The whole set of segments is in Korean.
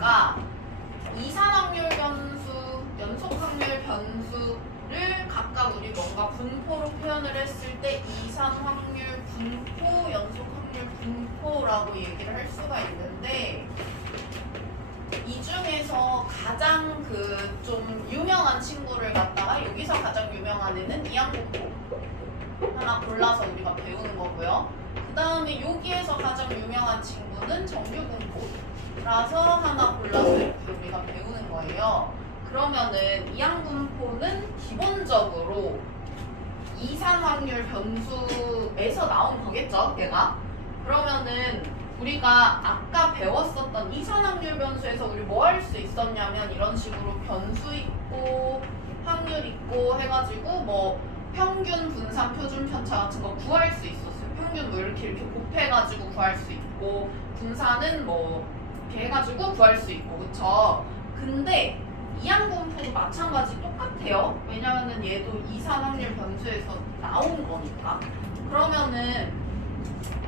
우리가 이산확률 변수, 연속확률 변수를 각각 우리 뭔가 분포로 표현을 했을 때 이산확률 분포, 연속확률 분포라고 얘기를 할 수가 있는데 이 중에서 가장 그 좀 유명한 친구를 갖다가 여기서 가장 유명한 애는 이항분포 하나 골라서 우리가 배우는 거고요. 그 다음에 여기에서 가장 유명한 친구는 정규분포라서 하나 골라서 이렇게 우리가 배우는 거예요. 그러면은 이항분포는 기본적으로 이산확률 변수에서 나온 거겠죠, 얘가? 그러면은 우리가 아까 배웠었던 이산확률 변수에서 우리 뭐 할 수 있었냐면 이런 식으로 변수 있고 확률 있고 해가지고 뭐 평균, 분산, 표준, 편차 같은 거 구할 수 있었어요. 평균 뭐 이렇게 곱해가지고 구할 수 있고 분산은 뭐 이렇게 해가지고 구할 수 있고 그쵸? 근데 이항분포도 마찬가지 똑같아요. 왜냐면은 얘도 이산확률 변수에서 나온 거니까. 그러면은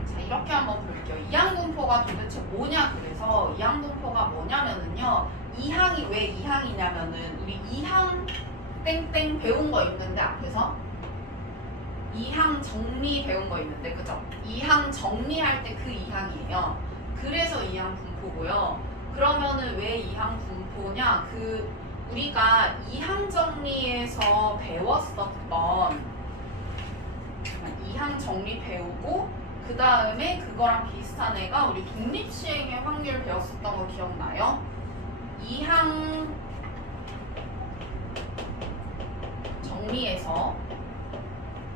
자 이렇게 한번 볼게요. 이항분포가 도대체 뭐냐 그래서 이항분포가 뭐냐면은요. 이항이 왜 이항이냐면은 우리 이항 땡땡 배운 거 있는데 앞에서 이항 정리 배운 거 있는데 그죠? 이항 정리할 때 그 이항이에요. 그래서 이항 분포고요. 그러면은 왜 이항 분포냐? 그 우리가 이항 정리에서 배웠었던 이항 정리 배우고 그 다음에 그거랑 비슷한 애가 우리 독립시행의 확률 배웠었던 거 기억나요? 이항 정리에서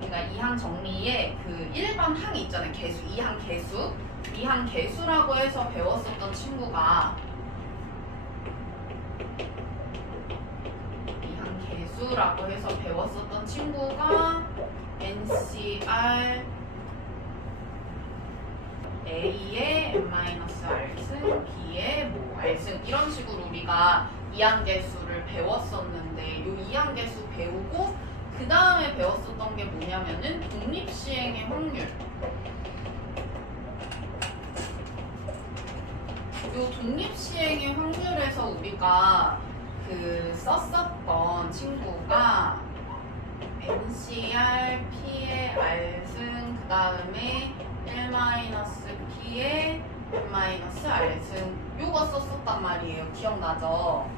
그러니까 이항 정리에 그 일반 항이 있잖아요. 개수, 이항 개수. 이항 개수라고 해서 배웠었던 친구가 이항 개수라고 해서 배웠었던 친구가 NCR A의 n-r승, B의 뭐 r승 이런 식으로 우리가 이항계수를 배웠었는데 이 이항계수 배우고 그 다음에 배웠었던 게 뭐냐면은 독립시행의 확률. 이 독립시행의 확률에서 우리가 그 썼었던 친구가 NCR P의 r승 그 다음에 1-P의 n-r승 요거 썼었단 말이에요. 기억나죠?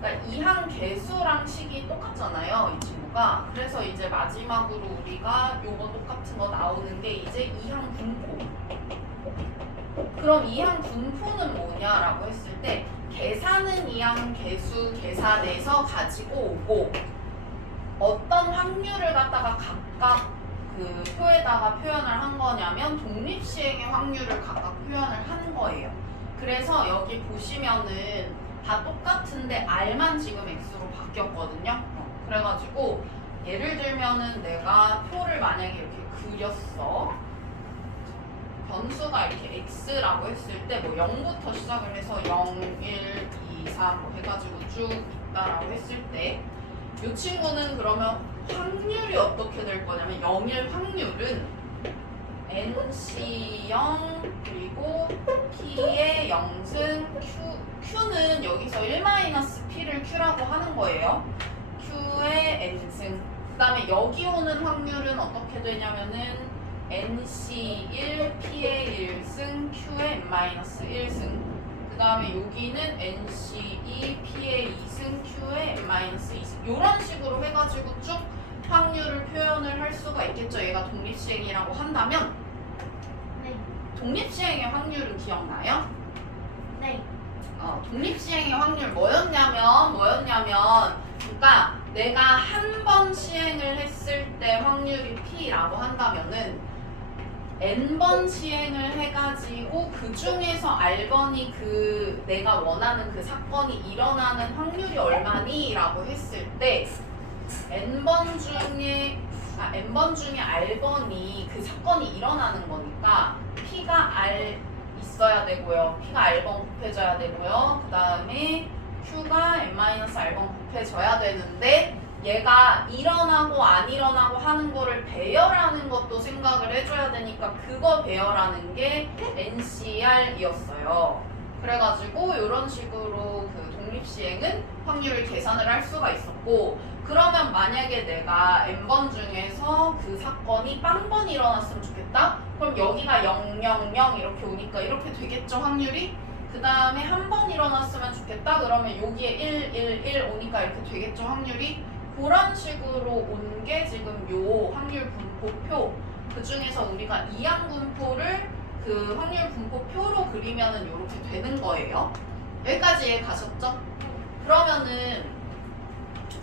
그러니까 이항 개수랑 식이 똑같잖아요, 이 친구가. 그래서 이제 마지막으로 우리가 요거 똑같은 거 나오는 게 이제 이항 분포. 그럼 이항 분포는 뭐냐라고 했을 때 계산은 이항 개수 계산해서 가지고 오고 어떤 확률을 갖다가 각각 그 표에다가 표현을 한 거냐면 독립시행의 확률을 각각 표현을 한 거예요. 그래서 여기 보시면은 다 똑같은데 R만 지금 X로 바뀌었거든요. 그래가지고 예를 들면은 내가 표를 만약에 이렇게 그렸어. 변수가 이렇게 X라고 했을 때 뭐 0부터 시작을 해서 0, 1, 2, 3 뭐 해가지고 쭉 있다라고 했을 때 이 친구는 그러면 확률이 어떻게 될 거냐면 0일 확률은 NC0 그리고 P의 0승 Q는 여기서 1-P를 Q라고 하는 거예요. Q의 N승 그 다음에 여기 오는 확률은 어떻게 되냐면은 NC1 P의 1승 Q의 N-1승 그 다음에 여기는 NC2 P의 2승 Q의 N-2승 이런 식으로 해가지고 쭉 확률을 표현을 할 수가 있겠죠. 얘가 독립시행이라고 한다면 네. 독립시행의 확률은 기억나요? 네. 독립시행의 확률 뭐였냐면 그러니까 내가 한 번 시행을 했을 때 확률이 P라고 한다면은 N번 시행을 해가지고 그 중에서 R번이 그 내가 원하는 그 사건이 일어나는 확률이 얼마니? 라고 했을 때 N번 중에 R번이 그 사건이 일어나는 거니까 P가 R 있어야 되고요. P가 R번 곱해져야 되고요. 그 다음에 Q가 N-R번 곱해져야 되는데 얘가 일어나고 안 일어나고 하는 거를 배열하는 것도 생각을 해줘야 되니까 그거 배열하는 게 NCR이었어요. 그래가지고 그래가지고 이런 식으로 그 독립시행은 확률을 계산을 할 수가 있었고, 그러면 만약에 내가 n번 중에서 그 사건이 빵번 일어났으면 좋겠다? 그럼 여기가 0, 0, 0 이렇게 오니까 이렇게 되겠죠, 확률이? 그 다음에 한 번 일어났으면 좋겠다? 그러면 여기에 1, 1, 1 오니까 이렇게 되겠죠, 확률이? 그런 식으로 온 게 지금 요 확률 분포표, 그 중에서 우리가 이항분포를 그 확률 분포표로 그리면은 이렇게 되는 거예요. 여기까지 이해 가셨죠? 그러면은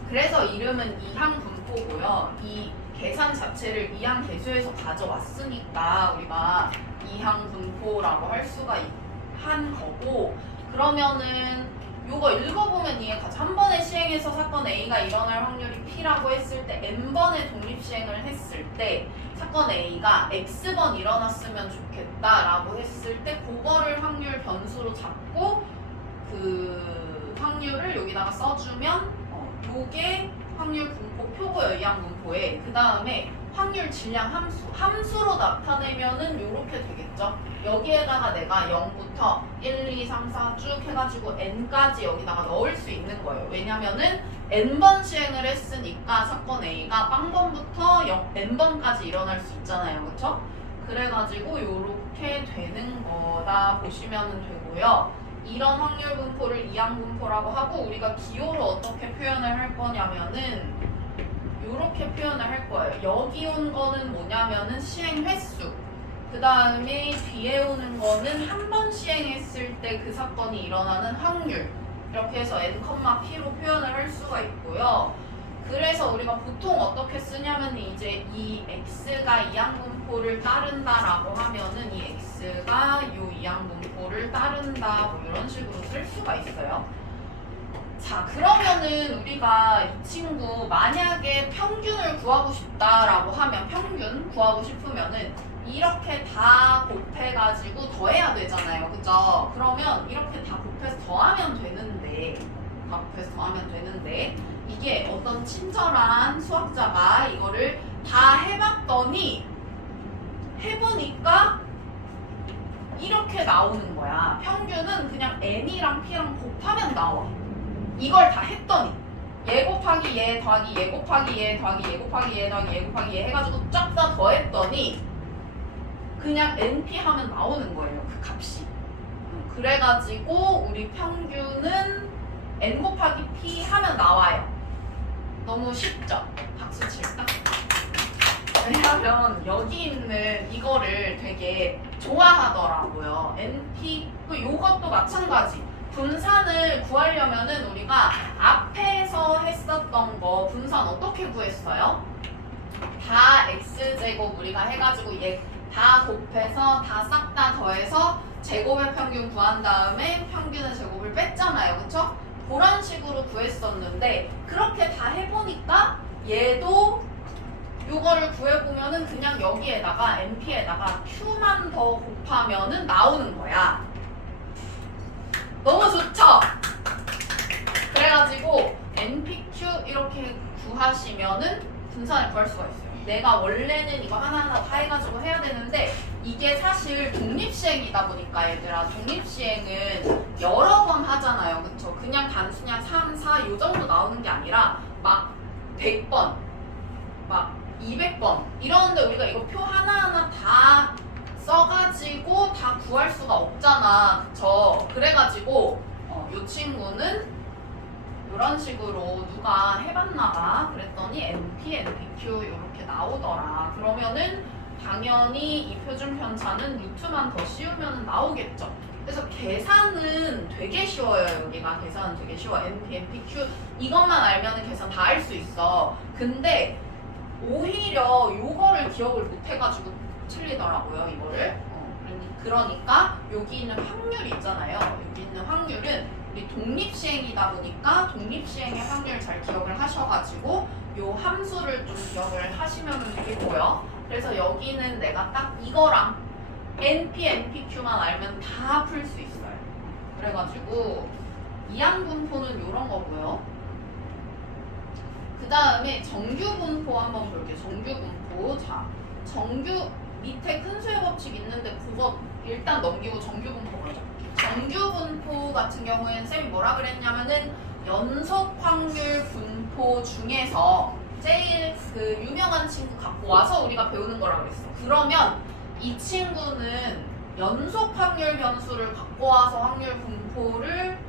그래서 이름은 이항분포고요. 이 계산 자체를 이항계수에서 가져왔으니까 우리가 이항분포라고 할 수가 한 거고, 그러면은 요거 읽어보면 이해 가죠. 한 번에 시행해서 사건 A가 일어날 확률이 P라고 했을 때 n번의 독립시행을 했을 때 사건 A가 X번 일어났으면 좋겠다라고 했을 때 그거를 확률 변수로 잡고 그 확률을 여기다가 써주면 요게 확률 분포표고요, 이항분포에. 그 다음에 확률 질량 함수로 나타내면은 요렇게 되겠죠. 여기에다가 내가 0부터 1, 2, 3, 4 쭉 해가지고 n까지 여기다가 넣을 수 있는 거예요. 왜냐면은 n번 시행을 했으니까 사건 A가 빵번부터 n번까지 일어날 수 있잖아요. 그쵸? 그래가지고 요렇게 되는 거다 보시면 되고요. 이런 확률 분포를 이항분포라고 하고, 우리가 기호로 어떻게 표현을 할 거냐면은 요렇게 표현을 할 거예요. 여기 온 거는 뭐냐면은 시행 횟수, 그 다음에 뒤에 오는 거는 한 번 시행했을 때 그 사건이 일어나는 확률, 이렇게 해서 n,p로 표현을 할 수가 있고요. 그래서 우리가 보통 어떻게 쓰냐면 이제 이 x가 이항분포를 따른다라고 하면은 이 x가 요 이항분포를 따른다, 뭐 이런 식으로 쓸 수가 있어요. 자, 그러면은 우리가 이 친구 만약에 평균을 구하고 싶다라고 하면, 평균 구하고 싶으면은 이렇게 다 곱해가지고 더해야 되잖아요. 그죠? 그러면 이렇게 다 곱해서 더하면 되는데, 이게 어떤 친절한 수학자가 이거를 다 해보니까 이렇게 나오는 거야. 평균은 그냥 n이랑 p랑 곱하면 나와. 이걸 다 했더니 얘 곱하기 얘 더하기 얘 곱하기 얘 더하기 얘 곱하기 얘 더하기 얘 곱하기 얘 해가지고 쫙 다 더했더니 그냥 np 하면 나오는 거예요, 그 값이. 그래가지고 우리 평균은 n 곱하기 p 하면 나와요. 너무 쉽죠? 박수 칠까? 왜냐면 여기 있는 이거를 되게 좋아하더라고요. np, 요것도 마찬가지. 분산을 구하려면은 우리가 앞에서 했었던 거 분산 어떻게 구했어요? 다 x제곱 우리가 해가지고 얘 다 곱해서 다 싹 다 더해서 제곱의 평균 구한 다음에 평균의 제곱을 뺐잖아요. 그쵸? 그런 식으로 구했었는데, 그렇게 다 해보니까 얘도 요거를 구해보면은 그냥 여기에다가 np에다가 q만 더 곱하면은 나오는 거야. 너무 좋죠? 그래가지고 npq 이렇게 구하시면은 분산을 구할 수가 있어요. 내가 원래는 이거 하나하나 다 해가지고 해야 되는데, 이게 사실 독립시행이다 보니까 얘들아, 독립시행은 여러 번 하잖아요. 그쵸? 그냥 단순히 한 3, 4 요 정도 나오는 게 아니라 막 100번, 막 200번 이러는데 우리가 이거 표 하나하나 다 써가지고 다 구할 수가 없잖아. 그쵸? 그래가지고 요 친구는 이런 식으로 누가 해봤나봐. 그랬더니 NP, NPQ 이렇게 나오더라. 그러면은 당연히 이 표준 편차는 루트만 더 씌우면 나오겠죠. 그래서 계산은 되게 쉬워요. 여기가 계산은 되게 쉬워. NP, NPQ 이것만 알면은 계산 다 할 수 있어. 근데 오히려 요거를 기억을 못 해가지고 틀리더라고요. 이거를. 그러니까 여기 있는 확률 있잖아요. 여기 있는 확률은 우리 독립시행이다 보니까 독립시행의 확률 잘 기억을 하셔가지고 요 함수를 좀 기억을 하시면 되고요. 그래서 여기는 내가 딱 이거랑 NP, NPQ만 알면 다 풀 수 있어요. 그래가지고 이항분포는 요런 거고요. 그 다음에 정규분포 한번 볼게요. 정규분포. 자, 정규 밑에 큰 수의 법칙 있는데 그거 일단 넘기고 정규분포 먼저 볼게요. 정규분포가 같은 경우에는 쌤이 뭐라 그랬냐면은 연속 확률 분포 중에서 제일 그 유명한 친구 갖고 와서 우리가 배우는 거라 그랬어. 그러면 이 친구는 연속 확률 변수를 갖고 와서 확률 분포를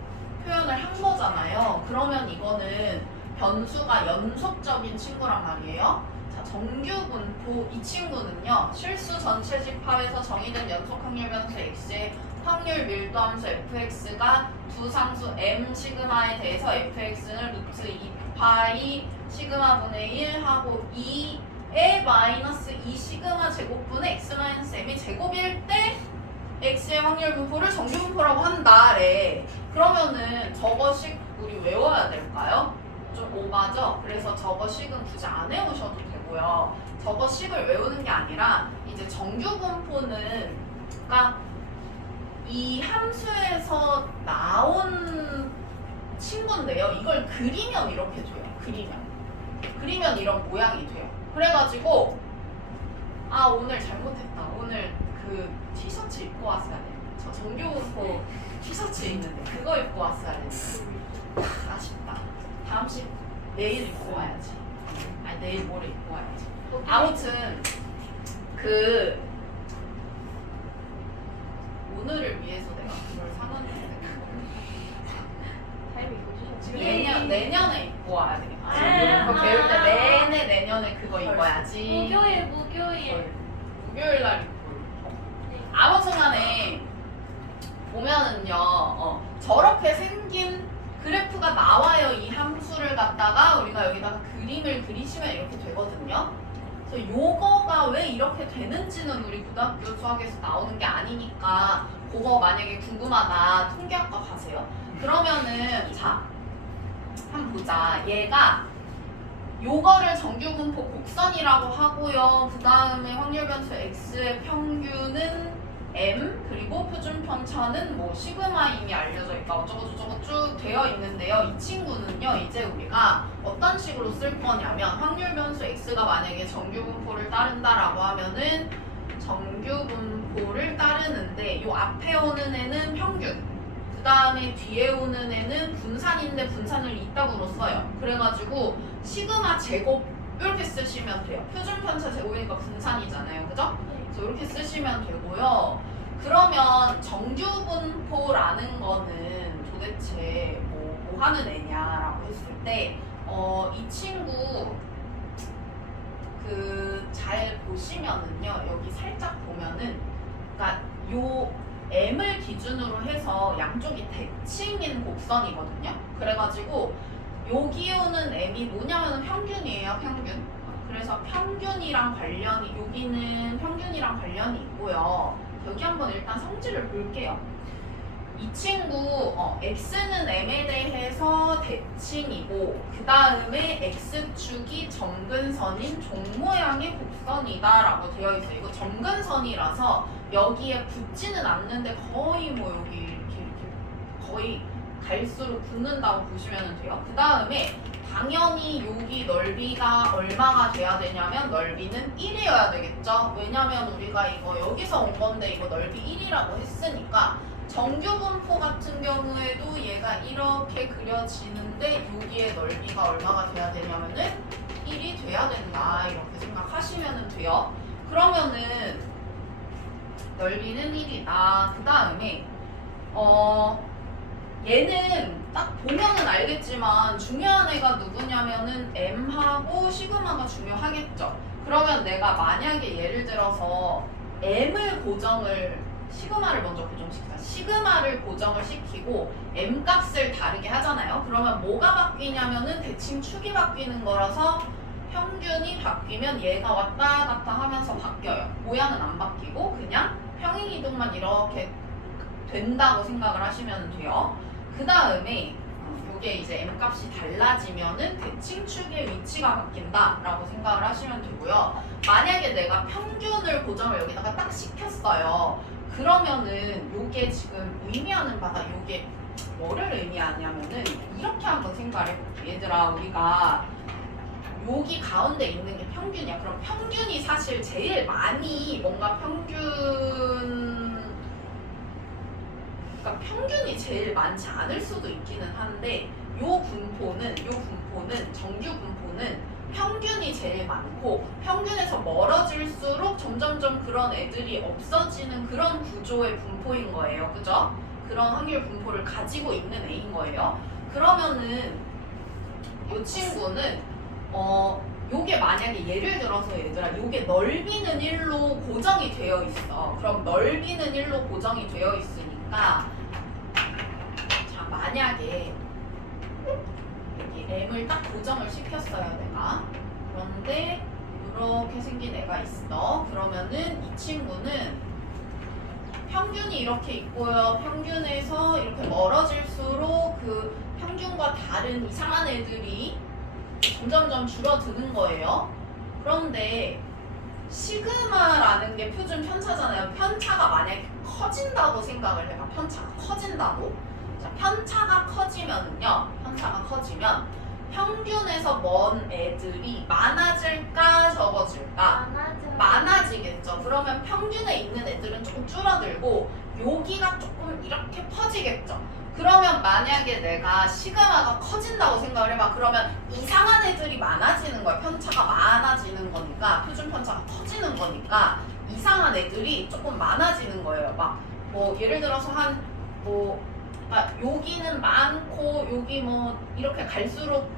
표현을 한 거잖아요. 그러면 이거는 변수가 연속적인 친구란 말이에요. 자, 정규 분포 이 친구는요. 실수 전체 집합에서 정의된 연속 확률 변수 x의 확률 밀도 함수 fx가 두 상수 m 시그마에 대해서 fx는 루트 2파이 시그마 분의 1 하고 2의 마이너스 2 시그마 제곱분의 x 마이너스 m이 제곱일 때 x의 확률 분포를 정규 분포라고 한다래. 그러면은 저거식 우리 외워야 될까요? 좀 오바죠? 그래서 저거식은 굳이 안 외우셔도 되고요. 저거식을 외우는 게 아니라 이제 정규 분포는 그러니까 이 함수에서 나온 친구인데요. 이걸 그리면 이렇게 돼요. 그리면 이런 모양이 돼요. 그래가지고 아 오늘 잘못했다. 오늘 그 티셔츠 입고 왔어야 돼. 저 정규 분포 티셔츠 있는데 그거 입고 왔어야 돼. 아쉽다. 다음 시 내일 입고 와야지. 아니 내일 모레 입고 와야지. 아무튼 그 오늘을 위해서 내가 그걸 사놨는데 내년에 입고 와야 되겠다. 그거 배울 때 내내 내년에 그거 입어야지. 목요일 날 입고. 아무튼간에 보면은요, 저렇게 생긴 그래프가 나와요. 이 함수를 갖다가 우리가 여기다가 그림을 그리시면 이렇게 되거든요. 그래서 요거가 왜 이렇게 되는지는 우리 고등학교 수학에서 나오는 게 아니니까 그거 만약에 궁금하다 통계학과 가세요. 그러면은 자 한번 보자. 얘가 요거를 정규분포 곡선이라고 하고요. 그 다음에 확률 변수 x의 평균은 m 그리고 표준 편차는 뭐 시그마 이미 알려져 있고 어쩌고 저쩌고 쭉 되어 있는데요. 이 친구는요. 이제 우리가 어떤 식으로 쓸 거냐면 확률 변수 x가 만약에 정규분포를 따른다라고 하면은 정규분포를 따르는데 요 앞에 오는 애는 평균 그 다음에 뒤에 오는 애는 분산인데 분산을 이따구로 써요. 그래가지고 시그마 제곱 이렇게 쓰시면 돼요. 표준 편차 제곱이니까 분산이잖아요. 그죠? 그래서 이렇게 쓰시면 되고요. 그러면 정규분포라는 거는 도대체 뭐 하는 애냐라고 했을 때 이 친구 그 잘 보시면은요. 여기 살짝 보면은 그러니까 요 m을 기준으로 해서 양쪽이 대칭인 곡선이거든요. 그래가지고 여기 오는 m이 뭐냐면 평균이에요. 평균. 그래서 평균이랑 관련이 여기는 평균이랑 관련이 있고요. 여기 한번 일단 성질을 볼게요. 이 친구 x는 m에 대해서 대칭이고 그 다음에 x축이 점근선인 종 모양의 곡선이다 라고 되어 있어요. 이거 점근선이라서 여기에 붙지는 않는데 거의 뭐 여기 이렇게 거의 갈수록 붙는다고 보시면 돼요. 그 다음에 당연히 여기 넓이가 얼마가 돼야 되냐면 넓이는 1이어야 되겠죠. 왜냐면 우리가 이거 여기서 온 건데 이거 넓이 1이라고 했으니까 정규분포 같은 경우에도 얘가 이렇게 그려지는데 여기에 넓이가 얼마가 돼야 되냐면은 1이 돼야 된다 이렇게 생각하시면 돼요. 그러면은 넓이는 1이다. 그 다음에 얘는 딱 보면은 알겠지만 중요한 애가 누구냐면은 m하고 시그마가 중요하겠죠. 그러면 내가 만약에 예를 들어서 m을 고정을 시그마를 먼저 고정시키자. 시그마를 고정을 시키고 m 값을 다르게 하잖아요. 그러면 뭐가 바뀌냐면은 대칭축이 바뀌는 거라서 평균이 바뀌면 얘가 왔다 갔다 하면서 바뀌어요. 모양은 안 바뀌고 그냥 평행 이동만 이렇게 된다고 생각을 하시면 돼요. 그 다음에 이게 이제 m 값이 달라지면은 대칭축의 위치가 바뀐다라고 생각을 하시면 되고요. 만약에 내가 평균을 고정을 여기다가 딱 시켰어요. 그러면은 요게 지금 의미하는 바가 요게 뭐를 의미하냐면은 이렇게 한번 생각을 해볼게. 얘들아 우리가 여기 가운데 있는 게 평균이야. 그럼 평균이 사실 제일 많이 뭔가 평균 그러니까 평균이 제일 많지 않을 수도 있기는 한데 요 분포는 정규 분포는 평균이 제일 많고 평균에서 멀어질수록 점점점 그런 애들이 없어지는 그런 구조의 분포인 거예요. 그죠? 그런 확률 분포를 가지고 있는 애인 거예요. 그러면은 이 친구는 요게 만약에 예를 들어서 얘들아 요게 넓이는 1로 고정이 되어 있어. 그럼 넓이는 1로 고정이 되어 있으니까 자 만약에 여기 m을 딱 고정을 시켰어요 내가. 그런데 이렇게 생긴 애가 있어. 그러면은 이 친구는 평균이 이렇게 있고요. 평균에서 이렇게 멀어질수록 그 평균과 다른 이상한 애들이 점점점 줄어드는 거예요. 그런데 시그마라는 게 표준 편차잖아요. 편차가 만약에 커진다고 생각을 해봐. 편차가 커진다고. 자, 편차가 커지면 평균에서 먼 애들이 많아질까 적어질까? 많아지겠죠. 그러면 평균에 있는 애들은 조금 줄어들고 여기가 조금 이렇게 퍼지겠죠. 그러면 만약에 내가 시그마가 커진다고 생각을 해봐. 그러면 이상한 애들이 많아지는 거야. 편차가 많아지는 거니까 표준 편차가 커지는 거니까 이상한 애들이 조금 많아지는 거예요. 막 뭐 예를 들어서 여기는 많고 여기 뭐 이렇게 갈수록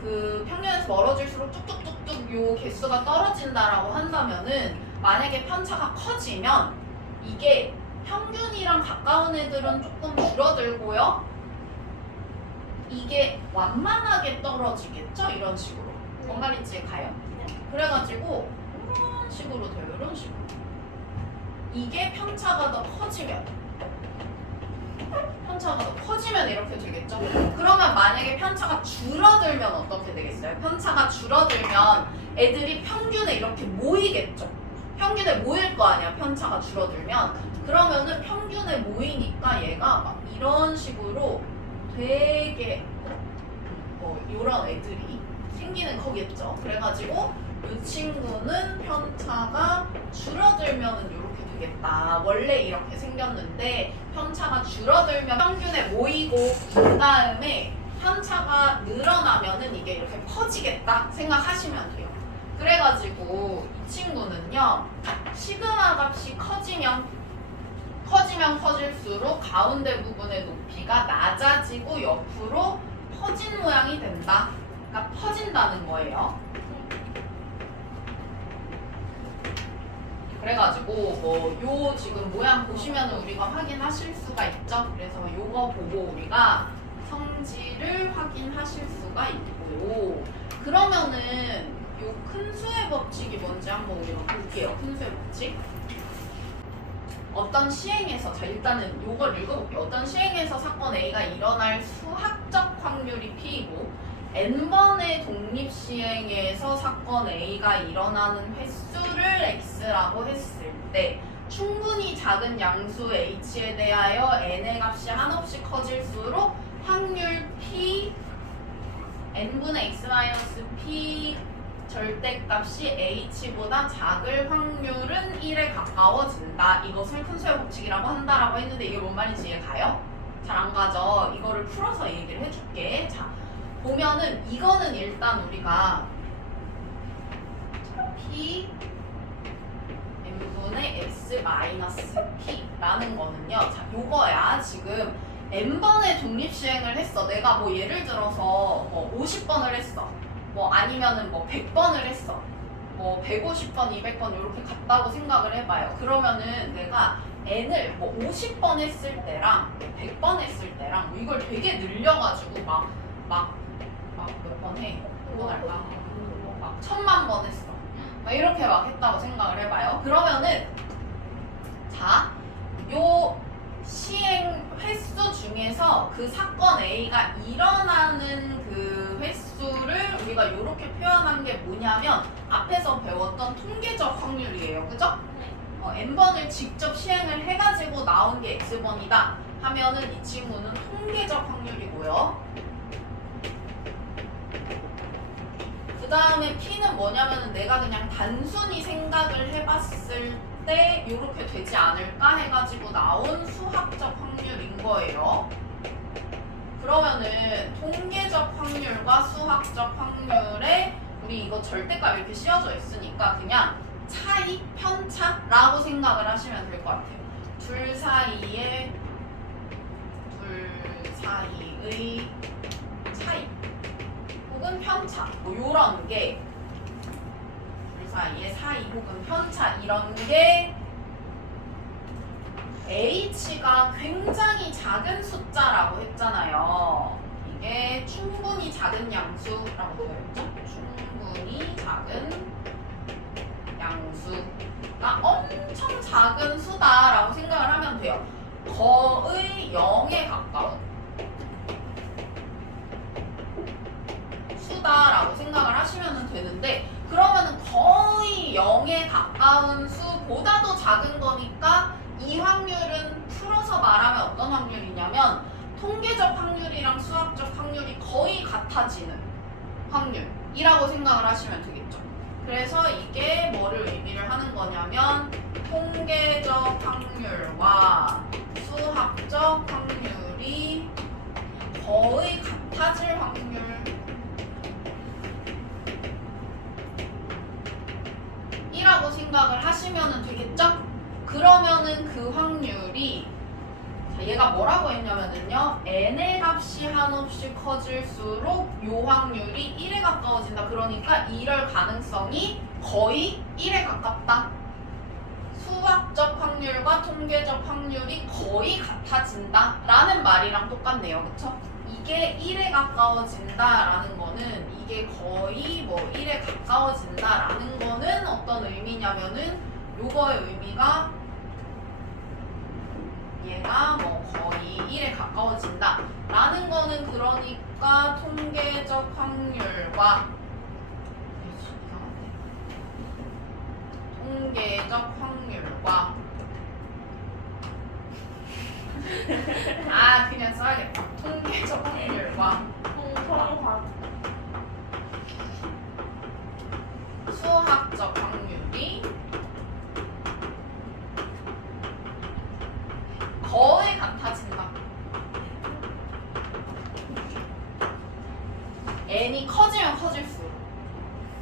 그 평균에서 멀어질수록 뚝뚝뚝뚝 요 개수가 떨어진다라고 한다면은 만약에 편차가 커지면 이게 평균이랑 가까운 애들은 조금 줄어들고요. 이게 완만하게 떨어지겠죠? 이런 식으로. 뭔 말인지 가요? 그래가지고 이런 식으로 돼요. 이런 식으로. 이게 편차가 더 커지면 이렇게 되겠죠? 그러면 만약에 편차가 줄어들면 어떻게 되겠어요? 편차가 줄어들면 애들이 평균에 이렇게 모이겠죠? 평균에 모일 거 아니야, 편차가 줄어들면. 그러면은 평균에 모이니까 얘가 막 이런 식으로 되게 이런 애들이 생기는 거겠죠. 그래가지고 이 친구는 편차가 줄어들면은 이렇게 되겠다. 원래 이렇게 생겼는데 편차가 줄어들면 평균에 모이고 그 다음에 편차가 늘어나면은 이게 이렇게 퍼지겠다 생각하시면 돼요. 그래가지고 이 친구는요 시그마 값이 커지면 커질수록 가운데 부분의 높이가 낮아지고 옆으로 퍼진 모양이 된다. 그러니까 퍼진다는 거예요. 그래가지고 요 지금 모양 보시면 우리가 확인하실 수가 있죠. 그래서 요거 보고 우리가 성질을 확인하실 수가 있고, 그러면은 요 큰 수의 법칙이 뭔지 한번 우리가 볼게요. 큰 수의 법칙. 어떤 시행에서, 자 일단은 요걸 읽어볼게요. 어떤 시행에서 사건 A가 일어날 수학적 확률이 P이고 n번의 독립시행에서 사건 A가 일어나는 횟수를 X라고 했을 때 충분히 작은 양수 H에 대하여 n의 값이 한없이 커질수록 확률 P n분의 X-P 절대값이 H보다 작을 확률은 1에 가까워진다. 이것을 큰 수의 법칙이라고 한다라고 했는데 이게 뭔 말인지 이해 가요? 잘 안 가죠? 이거를 풀어서 얘기를 해줄게. 자, 보면은 이거는 일단 우리가 P n분의 X-P라는 거는요. 자, 요거야. 지금 n번의 독립시행을 했어. 내가 뭐 예를 들어서 50번을 했어. 뭐 아니면은 뭐 100번을 했어. 뭐 150번, 200번 이렇게 갔다고 생각을 해봐요. 그러면은 내가 n을 뭐 50번 했을 때랑 100번 했을 때랑 뭐 이걸 되게 늘려가지고 막 몇 번 해? 그거 할까? 막 1000만 번 했어. 막 이렇게 막 했다고 생각을 해봐요. 그러면은 자, 요 시행 횟수 중에서 그 사건 A가 일어나는 그 횟수를 우리가 이렇게 표현한 게 뭐냐면 앞에서 배웠던 통계적 확률이에요. 그죠? n번을 직접 시행을 해가지고 나온 게 x번이다 하면은 이 친구는 통계적 확률이고요. 그 다음에 p는 뭐냐면은 내가 그냥 단순히 생각을 해봤을 때 이렇게 되지 않을까 해가지고 나온 수학적 확률인 거예요. 그러면은 통계적 확률과 수학적 확률에 우리 이거 절대값 이렇게 씌워져 있으니까 그냥 차이, 편차라고 생각을 하시면 될 것 같아요. 둘 사이의 차이 혹은 편차 뭐 요런 게 둘 사이의 사이 혹은 편차 이런 게 h가 굉장히 작은 숫자라고 했잖아요. 이게 충분히 작은 양수라고 되어 있죠. 충분히 작은 양수가 엄청 작은 수다라고 생각을 하면 돼요. 거의 0에 가까운 수다라고 생각을 하시면 되는데 그러면은 거의 0에 가까운 수보다도 작은 거니까 이 확률은 풀어서 말하면 어떤 확률이냐면 통계적 확률이랑 수학적 확률이 거의 같아지는 확률이라고 생각을 하시면 되겠죠. 그래서 이게 뭐를 의미를 하는 거냐면 통계적 확률과 수학적 확률이 거의 같아질 확률 이라고 생각을 하시면 되겠죠? 그러면은 그 확률이 얘가 뭐라고 했냐면은요 n의 값이 한없이 커질수록 요 확률이 1에 가까워진다. 그러니까 이럴 가능성이 거의 1에 가깝다. 수학적 확률과 통계적 확률이 거의 같아진다 라는 말이랑 똑같네요. 그쵸? 이게 1에 가까워진다 라는 거는 이게 거의 뭐 1에 가까워진다 라는 거는 어떤 의미냐면은 요거의 의미가 얘가 뭐 거의 1에 가까워진다 라는 거는 그러니까 통계적 확률과 그냥 써야겠다. 통계적 확률과 수학적 확률이 거의 같아진다. n이 커지면 커질수록.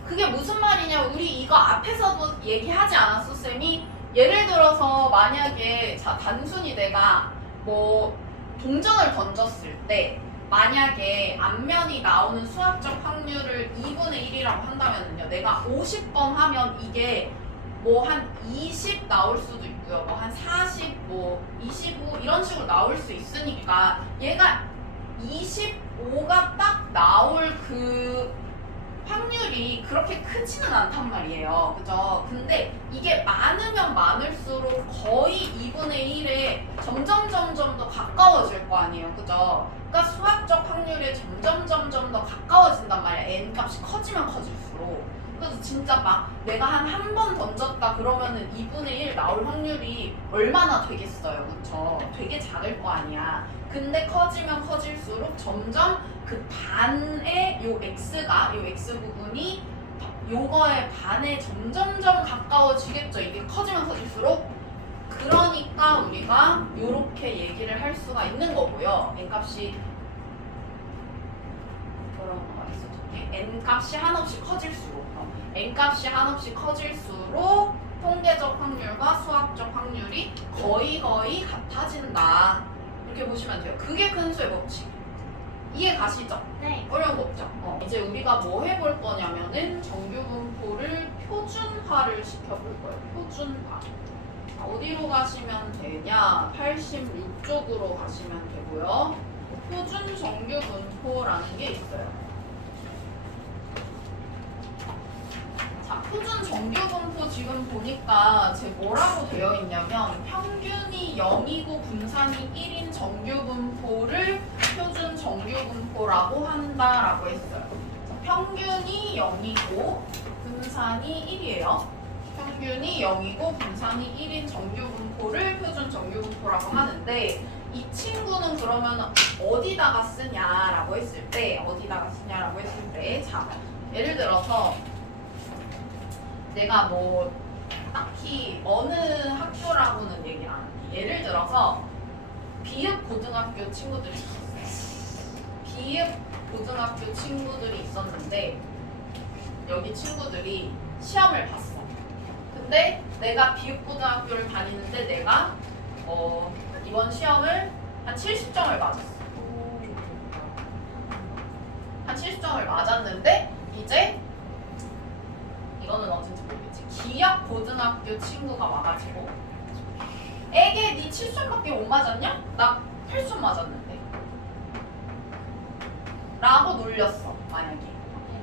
그게 무슨 말이냐? 우리 이거 앞에서도 얘기하지 않았어, 쌤이? 예를 들어서 만약에 자 단순히 내가 뭐 동전을 던졌을 때 만약에 앞면이 나오는 수학적 확률을 2분의 1이라고 한다면요 내가 50번 하면 이게 뭐 한 20 나올 수도 있고요. 뭐 한 40, 뭐 25 이런 식으로 나올 수 있으니까 얘가 25가 딱 나올 그 확률이 그렇게 크지는 않단 말이에요. 그죠? 근데 이게 많으면 많을수록 거의 2분의 1에 점점 더 가까워질 거 아니에요. 그죠? 그러니까 수학적 확률에 점점 더 가까워진단 말이야. n 값이 커지면 커질수록. 그래서 진짜 막 내가 한 번 던졌다 그러면은 2분의 1 나올 확률이 얼마나 되겠어요. 그쵸? 되게 작을 거 아니야. 근데 커지면 커질수록 점점 그 반의 요 x가 요 x 부분이 요거의 반에 점점 가까워지겠죠. 이게 커지면 커질수록. 그러니까 우리가 요렇게 얘기를 할 수가 있는 거고요. n 값이 뭐라고 말했었죠? n 값이 한없이 커질수록 n 값이 한없이 커질수록 통계적 확률과 수학적 확률이 거의 같아진다. 이렇게 보시면 돼요. 그게 큰 수의 법칙. 이해 가시죠? 네. 어려운 거 없죠? 이제 우리가 뭐 해볼 거냐면은 정규 분포를 표준화를 시켜볼 거예요. 표준화. 자, 어디로 가시면 되냐? 86쪽으로 가시면 되고요. 표준 정규 분포라는 게 있어요. 자, 표준 정규 분포 지금 보니까 제 뭐라고 되어 있냐면 평균이 0이고 분산이 1인 정규 분포를 표준 정규 분포라고 한다라고 했어요. 자, 평균이 0이고 분산이 1이에요. 평균이 0이고 분산이 1인 정규 분포를 표준 정규 분포라고 하는데 이 친구는 그러면 어디다가 쓰냐라고 했을 때 자, 예를 들어서 내가 뭐 딱히 어느 학교라고는 얘기를 안 할게. 예를 들어서 비읍 고등학교 친구들이 있었어요. 비읍 고등학교 친구들이 있었는데 여기 친구들이 시험을 봤어. 근데 내가 비읍 고등학교를 다니는데 내가 이번 시험을 한 70점을 맞았어. 한 70점을 맞았는데 이제 이거는 어딘지 모르겠지. 기약 고등학교 친구가 와가지고 애게 니 70점밖에 못 맞았냐? 나 80점 맞았는데 라고 놀렸어. 만약에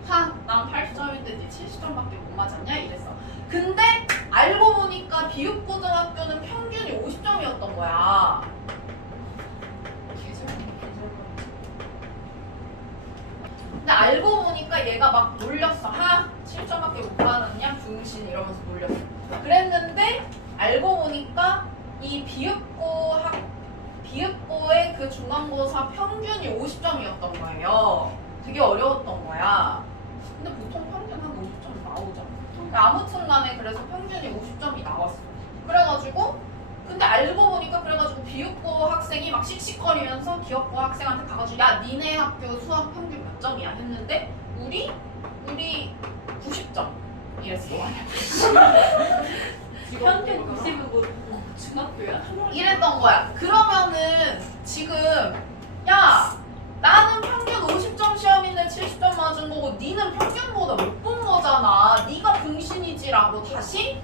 난 80점인데 니 70점밖에 못 맞았냐? 이랬어. 근데 알고 보니까 비읍 고등학교는 평균이 50점이었던 거야. 근데 알고 보니까 얘가 막 놀렸어. 7점밖에 못 받았냐? 중신 이러면서 놀렸어. 그랬는데 알고 보니까 이 비읍고의 그 중간고사 평균이 50점이었던 거예요. 되게 어려웠던 거야. 근데 보통 평균 한 50점 나오잖아. 아무튼 간에 그래서 평균이 50점이 나왔어. 그래가지고 근데 알고 보니까 그래가지고 비읍고 학생이 막 씩씩거리면서 기업고 학생한테 가가지고 야 니네 학교 수학 평균 몇 점이야 했는데 우리 90점 이랬어. 평균 90이고 중학교야? 이랬던 거야. 그러면은 지금 야 나는 평균 50점 시험인데 70점 맞은 거고 니는 평균보다 못 본 거잖아. 네가 등신이지라고 다시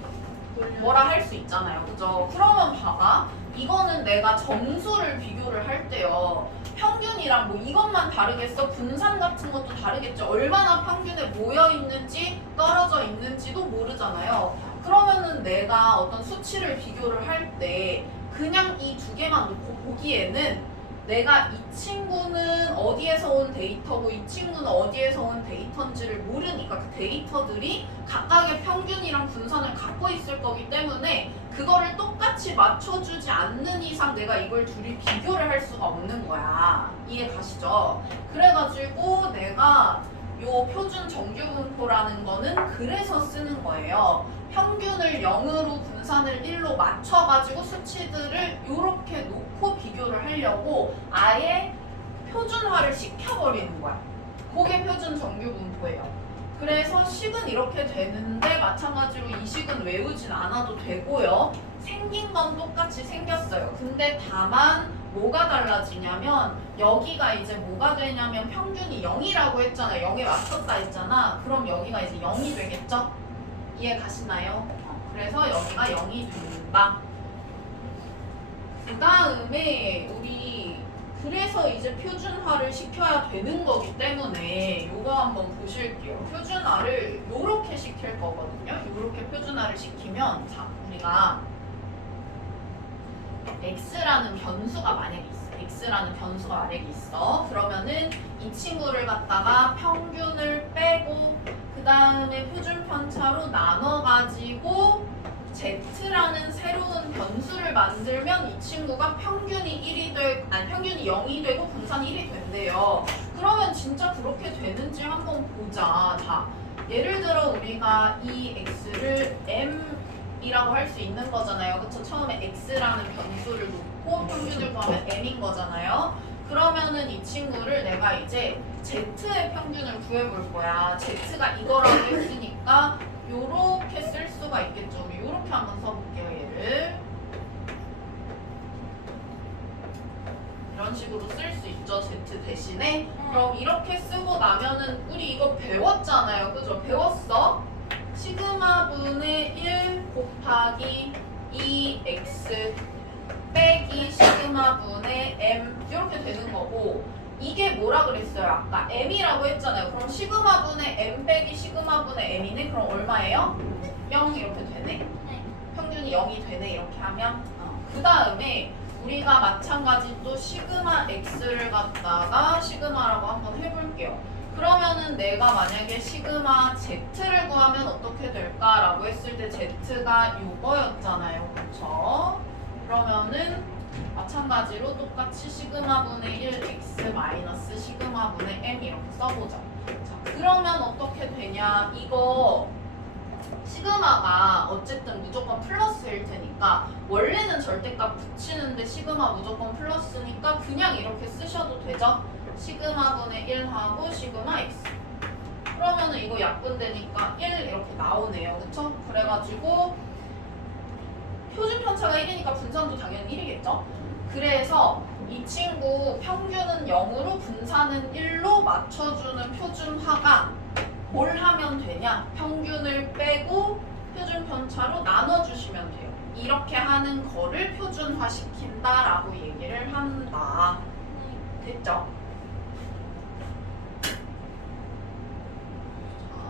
뭐라 할 수 있잖아요. 그죠? 그러면 봐봐. 이거는 내가 점수를 비교를 할 때요. 평균이랑 뭐 이것만 다르겠어? 분산 같은 것도 다르겠죠. 얼마나 평균에 모여 있는지 떨어져 있는지도 모르잖아요. 그러면은 내가 어떤 수치를 비교를 할 때 그냥 이 두 개만 놓고 보기에는 내가 이 친구는 어디에서 온 데이터고 이 친구는 어디에서 온 데이터인지를 모르니까 그 데이터들이 각각의 평균이랑 분산을 갖고 있을 거기 때문에 그거를 똑같이 맞춰주지 않는 이상 내가 이걸 둘이 비교를 할 수가 없는 거야. 이해 가시죠? 그래가지고 내가 요 표준 정규분포라는 거는 그래서 쓰는 거예요. 평균을 0으로 분산을 1로 맞춰가지고 수치들을 이렇게 놓고 비교를 하려고 아예 표준화를 시켜버리는 거야. 그게 표준 정규분포예요. 그래서 식은 이렇게 되는데 마찬가지로 이 식은 외우진 않아도 되고요. 생긴 건 똑같이 생겼어요. 근데 다만 뭐가 달라지냐면 여기가 이제 뭐가 되냐면 평균이 0이라고 했잖아요. 0에 맞췄다 했잖아. 그럼 여기가 이제 0이 되겠죠? 이해 가시나요? 그래서 여기가 0이 된다. 그 다음에 우리 그래서 이제 표준화를 시켜야 되는 거기 때문에 요거 한번 보실게요. 표준화를 요렇게 시킬 거거든요. 요렇게 표준화를 시키면 자 우리가 x라는 변수가 만약에 있어. x라는 변수가 만약에 있어. 그러면은 이 친구를 갖다가 평균을 빼고 그 다음에 표준 편차로 나눠가지고 z라는 새로운 변수를 만들면 이 친구가 평균이 0이 되고 분산이 1이 된대요. 그러면 진짜 그렇게 되는지 한번 보자. 자, 예를 들어 우리가 이 x를 m이라고 할 수 있는 거잖아요. 그쵸? 처음에 x라는 변수를 놓고 평균을 구하면 m인 거잖아요. 그러면은 이 친구를 내가 이제 z의 평균을 구해볼 거야. z가 이거라고 했으니까 요렇게 쓸 수가 있겠죠. 우리 요렇게 한번 써볼게요. 얘를 이런 식으로 쓸 수 있죠. z 대신에. 그럼 이렇게 쓰고 나면은 우리 이거 배웠잖아요. 그죠? 배웠어? 시그마 분의 1 곱하기 2x 빼기 시그마 분의 m 이렇게 되는 거고 이게 뭐라 그랬어요? 아까 m이라고 했잖아요. 그럼 시그마 분의 m 빼기 시그마 분의 m이네? 그럼 얼마예요? 0 이렇게 되네? 네. 평균이 0이 되네 이렇게 하면 그 다음에 우리가 마찬가지 또 시그마 x를 갖다가 시그마라고 한번 해볼게요. 그러면은 내가 만약에 시그마 z를 구하면 어떻게 될까라고 했을 때 z가 요거였잖아요. 그쵸? 그러면은 마찬가지로 똑같이 시그마 분의 1 x 마이너스 시그마 분의 m 이렇게 써보자. 자, 그러면 어떻게 되냐? 이거 시그마가 어쨌든 무조건 플러스일 테니까 원래는 절대값 붙이는데 시그마 무조건 플러스니까 그냥 이렇게 쓰셔도 되죠? 시그마분의 1하고 시그마 x. 그러면은 이거 약분되니까 1 이렇게 나오네요. 그쵸? 그래가지고 표준 편차가 1이니까 분산도 당연히 1이겠죠? 그래서 이 친구 평균은 0으로 분산은 1로 맞춰주는 표준화가 뭘 하면 되냐? 평균을 빼고 표준 편차로 나눠주시면 돼요. 이렇게 하는 거를 표준화 시킨다라고 얘기를 한다. 됐죠?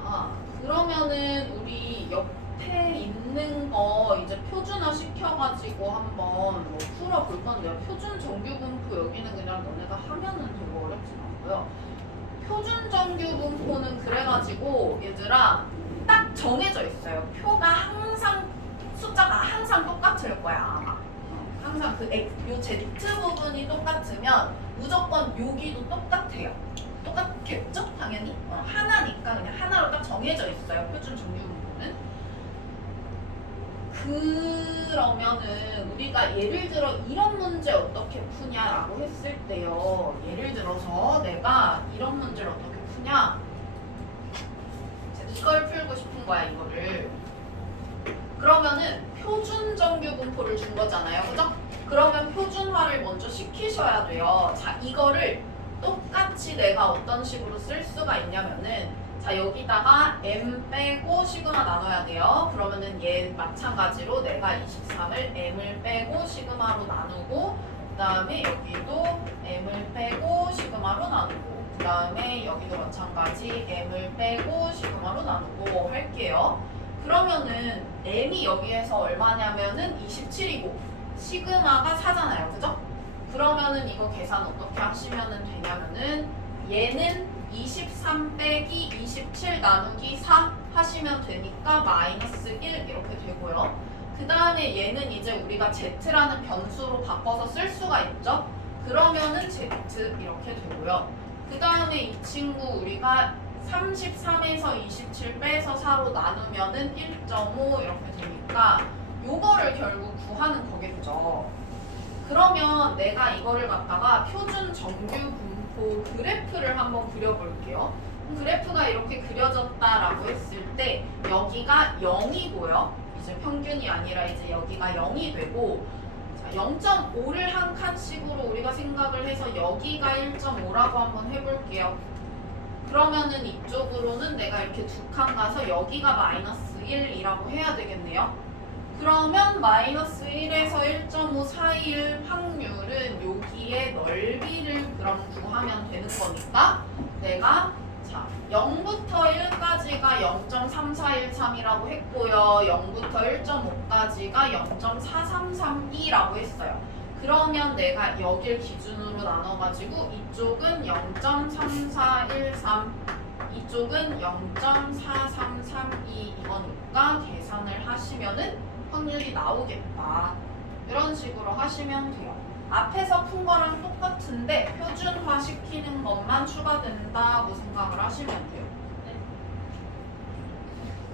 자, 그러면은 우리 옆에 있는 거 이제 표준화 시켜가지고 한번 뭐 풀어볼 건데요. 표준 정규 분포 여기는 그냥 너네가 하면은 되고 어렵진 않고요. 표준 정규 분포는 그래가지고 얘들아 딱 정해져 있어요. 표가 항상 숫자가 항상 똑같을 거야 아마. 항상 그 요 Z 부분이 똑같으면 무조건 여기도 똑같아요. 똑같겠죠? 당연히 하나니까 그냥 하나로 딱 정해져 있어요. 표준 정규 분포는. 그러면은 우리가 예를 들어 이런 문제 어떻게 푸냐라고 했을 때요. 예를 들어서 내가 이런 문제를 어떻게 푸냐? 이걸 풀고 싶은 거야, 이거를. 그러면은 표준 정규 분포를 준 거잖아요. 그죠? 그러면 표준화를 먼저 시키셔야 돼요. 자, 이거를 똑같이 내가 어떤 식으로 쓸 수가 있냐면은 자, 여기다가 m 빼고 시그마 나눠야 돼요. 그러면은 얘 마찬가지로 내가 23을 m을 빼고 시그마로 나누고 그 다음에 여기도 m을 빼고 시그마로 나누고 그 다음에 여기도 마찬가지 m을 빼고 시그마로 나누고 할게요. 그러면은 m이 여기에서 얼마냐면은 27이고 시그마가 4잖아요. 그죠? 그러면은 이거 계산 어떻게 하시면은 되냐면은 얘는 23 빼기 27 나누기 4 하시면 되니까 마이너스 1 이렇게 되고요. 그 다음에 얘는 이제 우리가 z라는 변수로 바꿔서 쓸 수가 있죠. 그러면은 z 이렇게 되고요. 그 다음에 이 친구 우리가 33에서 27 빼서 4로 나누면은 1.5 이렇게 되니까 요거를 결국 구하는 거겠죠. 그러면 내가 이거를 갖다가 표준 정규 분포 그래프를 한번 그려볼게요. 그래프가 이렇게 그려졌다라고 했을 때 여기가 0이고요. 이제 평균이 아니라 이제 여기가 0이 되고 0.5를 한 칸씩으로 우리가 생각을 해서 여기가 1.5라고 한번 해볼게요. 그러면은 이쪽으로는 내가 이렇게 두 칸 가서 여기가 마이너스 1이라고 해야 되겠네요. 그러면 마이너스 1에서 1.5 사이일 확률은 여기에 넓이를 그럼 구하면 되는 거니까 내가 자 0부터 1까지가 0.3413이라고 했고요. 0부터 1.5까지가 0.4332라고 했어요. 그러면 내가 여길 기준으로 나눠가지고 이쪽은 0.3413 이쪽은 0.4332 이거니까 계산을 하시면은 확률이 나오겠다. 이런 식으로 하시면 돼요. 앞에서 푼 거랑 똑같은데 표준화 시키는 것만 추가된다고 생각을 하시면 돼요. 네.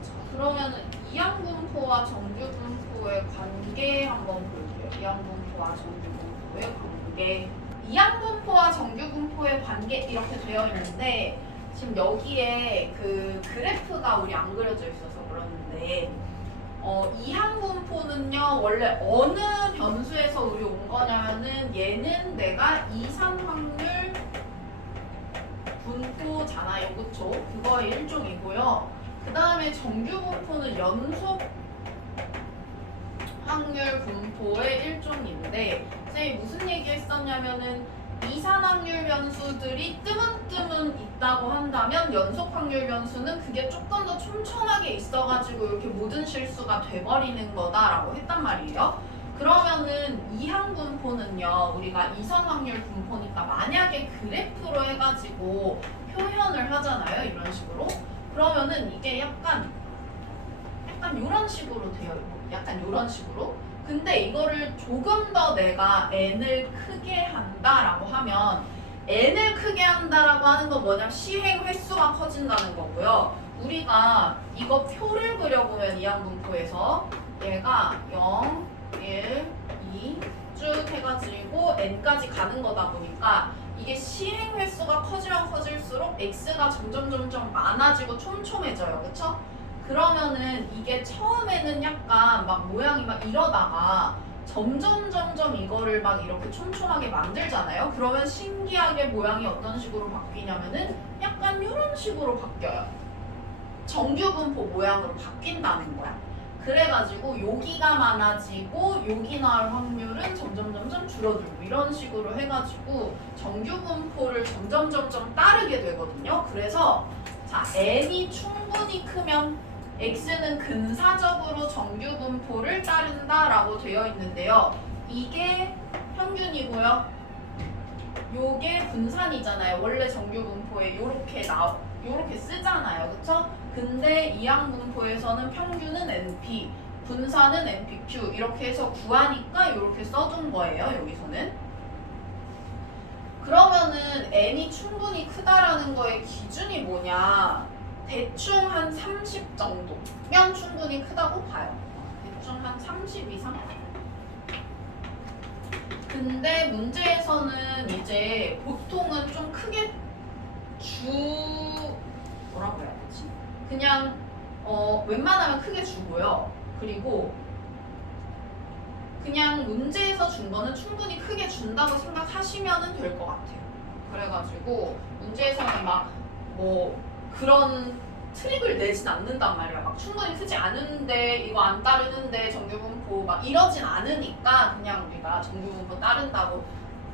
자, 그러면은 이항분포와 정규분포의 관계 한번 볼게요. 이항분포와 정규분포의 관계. 이항분포와 정규분포의 관계 이렇게 되어 있는데 지금 여기에 그 그래프가 우리 안 그려져 있어서 그러는데 이항분포는요 원래 어느 변수에서 우리 온 거냐면은 얘는 내가 이산 확률 분포잖아요. 그쵸? 그거의 일종이고요. 그 다음에 정규분포는 연속 확률 분포의 일종인데 선생님이 무슨 얘기 했었냐면은 이산 확률 변수들이 뜨문뜨문 있다고 한다면 연속 확률 변수는 그게 조금 더 촘촘하게 있어가지고 이렇게 모든 실수가 돼버리는 거다라고 했단 말이에요. 그러면은 이항분포는요 우리가 이산 확률 분포니까 만약에 그래프로 해가지고 표현을 하잖아요. 이런 식으로. 그러면은 이게 약간 이런 식으로 돼요. 약간 이런 식으로. 근데 이거를 조금 더 내가 n을 크게 한다라고 하면 n을 크게 한다라고 하는 건 뭐냐면 시행 횟수가 커진다는 거고요. 우리가 이거 표를 그려보면 이항분포에서 얘가 0, 1, 2 쭉 해가지고 n까지 가는 거다 보니까 이게 시행 횟수가 커지면 커질수록 x가 점점 많아지고 촘촘해져요. 그쵸? 그러면은 이게 처음에는 약간 막 모양이 막 이러다가 점점 이거를 막 이렇게 촘촘하게 만들잖아요. 그러면 신기하게 모양이 어떤 식으로 바뀌냐면은 약간 이런 식으로 바뀌어요. 정규분포 모양으로 바뀐다는 거야. 그래가지고 여기가 많아지고 여기 나올 확률은 점점 줄어들고 이런 식으로 해가지고 정규분포를 점점 따르게 되거든요. 그래서 자 n이 충분히 크면 x는 근사적으로 정규분포를 따른다라고 되어 있는데요. 이게 평균이고요. 요게 분산이잖아요. 원래 정규분포에 요렇게 쓰잖아요. 그쵸? 근데 이항분포에서는 평균은 NP, 분산은 NPQ 이렇게 해서 구하니까 이렇게 써둔 거예요. 여기서는. 그러면은 n이 충분히 크다라는 거의 기준이 뭐냐? 대충 한 30 정도면 충분히 크다고 봐요. 대충 한 30 이상? 근데 문제에서는 이제 보통은 좀 크게 뭐라고 해야 되지? 그냥 웬만하면 크게 주고요. 그리고 그냥 문제에서 준 거는 충분히 크게 준다고 생각하시면 될 것 같아요. 그래가지고 문제에서는 막 뭐 그런 트릭을 내진 않는단 말이야. 막 충분히 크지 않은데 이거 안 따르는데 정규분포 막 이러진 않으니까 그냥 우리가 정규분포 따른다고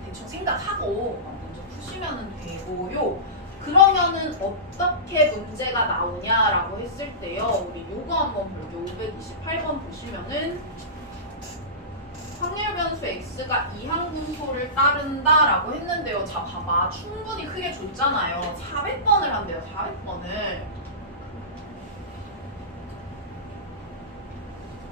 대충 생각하고 먼저 푸시면 되고요. 그러면은 어떻게 문제가 나오냐라고 했을 때요. 우리 요거 한번 볼게요. 528번 보시면은 확률 변수 x가 이항분포를 따른다라고 했는데요. 자 봐봐. 충분히 크게 줬잖아요. 400번을 한대요. 400번을.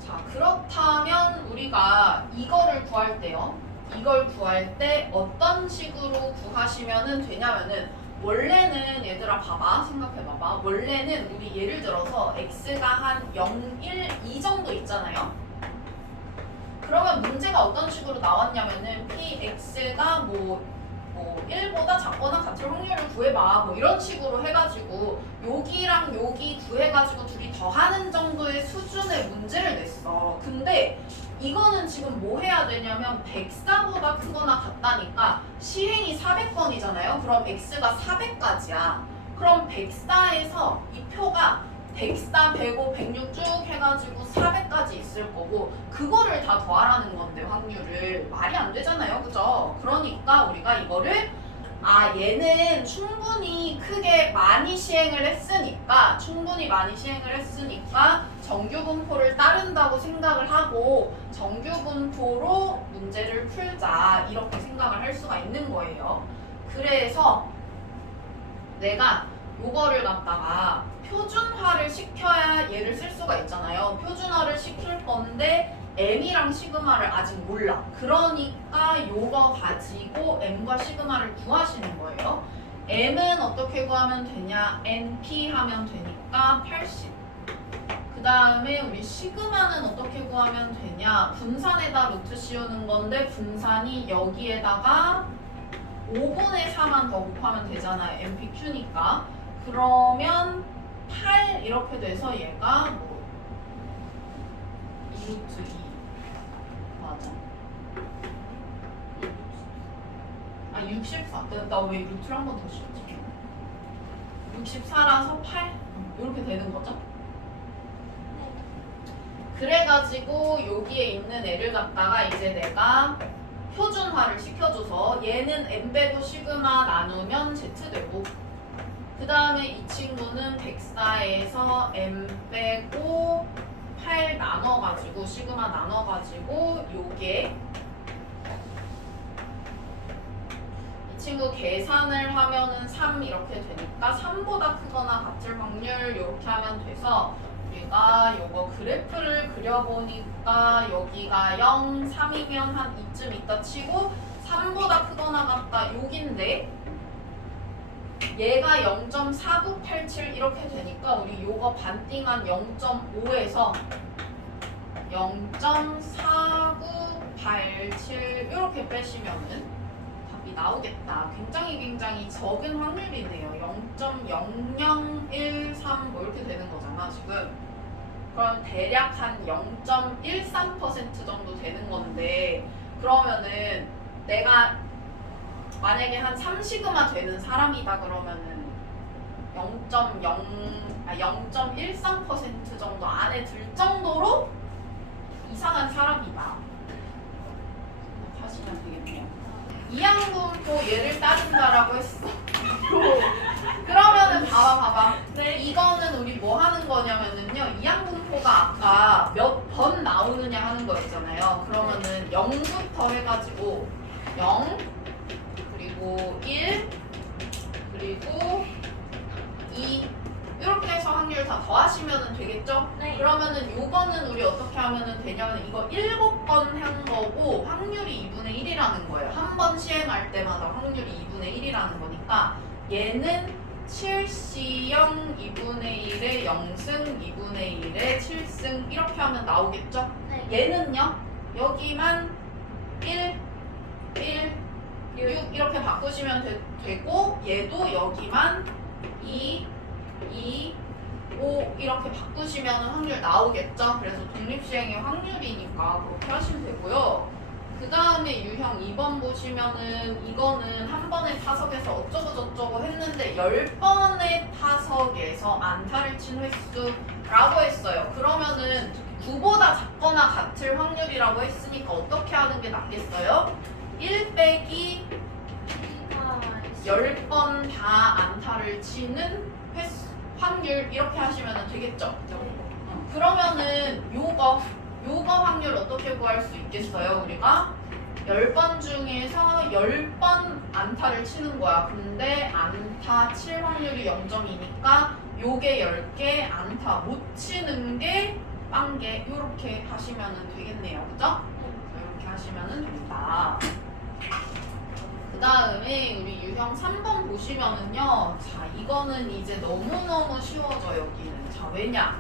자 그렇다면 우리가 이거를 구할 때요. 이걸 구할 때 어떤 식으로 구하시면 되냐면은 원래는 얘들아 봐봐. 생각해봐봐. 원래는 우리 예를 들어서 x가 한 0, 1, 2 정도 있잖아요. 그러면 문제가 어떤 식으로 나왔냐면은 px가 뭐 1보다 작거나 같을 확률을 구해봐 뭐 이런 식으로 해가지고 여기랑 여기 구해가지고 둘이 더하는 정도의 수준의 문제를 냈어. 근데 이거는 지금 뭐 해야 되냐면 104보다 크거나 같다니까 시행이 400번이잖아요. 그럼 x가 400까지야. 그럼 104에서 이 표가 104, 105, 106 쭉 해가지고 400까지 있을 거고 그거를 다 더하라는 건데 확률을 말이 안 되잖아요. 그죠? 그러니까 우리가 이거를 얘는 충분히 크게 많이 시행을 했으니까 정규분포를 따른다고 생각을 하고 정규분포로 문제를 풀자 이렇게 생각을 할 수가 있는 거예요. 그래서 내가 요거를 갖다가 표준화를 시켜야 얘를 쓸 수가 있잖아요. 표준화를 시킬 건데 m이랑 시그마를 아직 몰라. 그러니까 요거 가지고 m과 시그마를 구하시는 거예요. m은 어떻게 구하면 되냐? np 하면 되니까 80. 그 다음에 우리 시그마는 어떻게 구하면 되냐? 분산에다 루트 씌우는 건데 분산이 여기에다가 5분의 4만 더 곱하면 되잖아요. npq니까. 그러면 8 이렇게 돼서 얘가 뭐 2루트 2 맞아? 64. 나 왜 루트를 한 번 더 씌웠지? 64라서 8 이렇게 되는 거죠? 그래가지고 여기에 있는 애를 갖다가 이제 내가 표준화를 시켜줘서 얘는 m 빼고 시그마 나누면 z 되고 그 다음에 이 친구는 104에서 m 빼고 8 나눠가지고 시그마 나눠가지고 요게 이 친구 계산을 하면은 3 이렇게 되니까 3보다 크거나 같을 확률 이렇게 하면 돼서 우리가 요거 그래프를 그려보니까 여기가 0, 3이면 한 이쯤 있다 치고 3보다 크거나 같다 여긴데 얘가 0.4987 이렇게 되니까 우리 요거 반띵한 0.5에서 0.4987 이렇게 빼시면은 답이 나오겠다. 굉장히 적은 확률이네요. 0.0013 뭐 이렇게 되는 거잖아 지금. 그럼 대략 한 0.13% 정도 되는 건데, 그러면은 내가 만약에 한 3시그마 되는 사람이다 그러면은 0.13% 정도 안에 들 정도로 이상한 사람이다. 하시면 되겠네요. 이항분포 얘를 따진다라고 했어. 그러면은 봐봐. 네. 이거는 우리 뭐 하는 거냐면은요. 이항분포가 아까 몇 번 나오느냐 하는 거였잖아요. 그러면은 0부터 해가지고 0 그리고 1 그리고 2 이렇게 해서 확률 다 더하시면 되겠죠? 네. 그러면은 요거는 우리 어떻게 하면 되냐면 이거 7번 한 거고 확률이 2분의 1이라는 거예요. 한 번 시행할 때마다 확률이 2분의 1이라는 거니까 얘는 7C0 2분의 1에 0승 2분의 1에 7승 이렇게 하면 나오겠죠? 네. 얘는요. 여기만 1, 6 이렇게 바꾸시면 되고 얘도 여기만 2, 5 이렇게 바꾸시면 확률 나오겠죠? 그래서 독립시행의 확률이니까 그렇게 하시면 되고요. 그 다음에 유형 2번 보시면은 이거는 한 번의 타석에서 어쩌고저쩌고 했는데 10번의 타석에서 안타를 친 횟수라고 했어요. 그러면은 9보다 작거나 같을 확률이라고 했으니까 어떻게 하는 게 낫겠어요? 1 빼기 10번 다 안타를 치는 횟수, 확률 이렇게 하시면 되겠죠? 그러면은 요거 확률 어떻게 구할 수 있겠어요? 우리가 10번 중에서 10번 안타를 치는 거야. 근데 안타 칠 확률이 0.2니까 요게 10개, 안타 못 치는 게 빵개 요렇게 하시면 되겠네요. 그죠? 이렇게 하시면 된다. 그 다음에 우리 유형 3번 보시면은요. 자, 이거는 이제 너무너무 쉬워져 여기는. 자, 왜냐?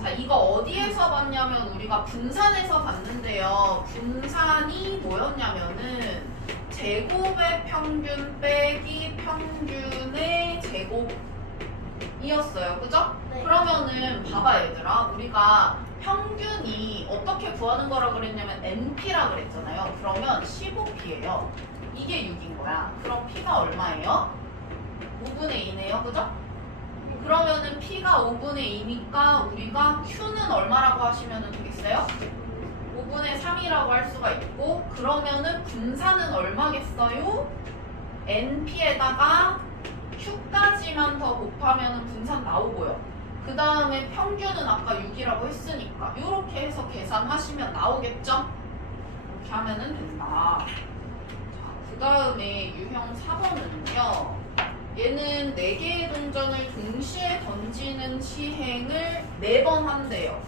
자, 이거 어디에서 봤냐면 우리가 분산에서 봤는데요. 분산이 뭐였냐면은 제곱의 평균 빼기 평균의 제곱이었어요. 그죠? 네. 그러면은 봐봐 얘들아. 우리가 평균이 어떻게 구하는 거라 그랬냐면 NP라 그랬잖아요. 그러면 15P예요. 이게 6인 거야. 그럼 P가 얼마예요? 5분의 2네요. 그죠? 그러면은 P가 5분의 2니까 우리가 Q는 얼마라고 하시면 되겠어요? 5분의 3이라고 할 수가 있고, 그러면은 분산은 얼마겠어요? NP에다가 Q까지만 더 곱하면 분산 나오고요. 그 다음에 평균은 아까 6이라고 했으니까 이렇게 해서 계산하시면 나오겠죠? 이렇게 하면은 된다. 자, 그 다음에 유형 4번은요. 얘는 4개의 동전을 동시에 던지는 시행을 4번 한대요.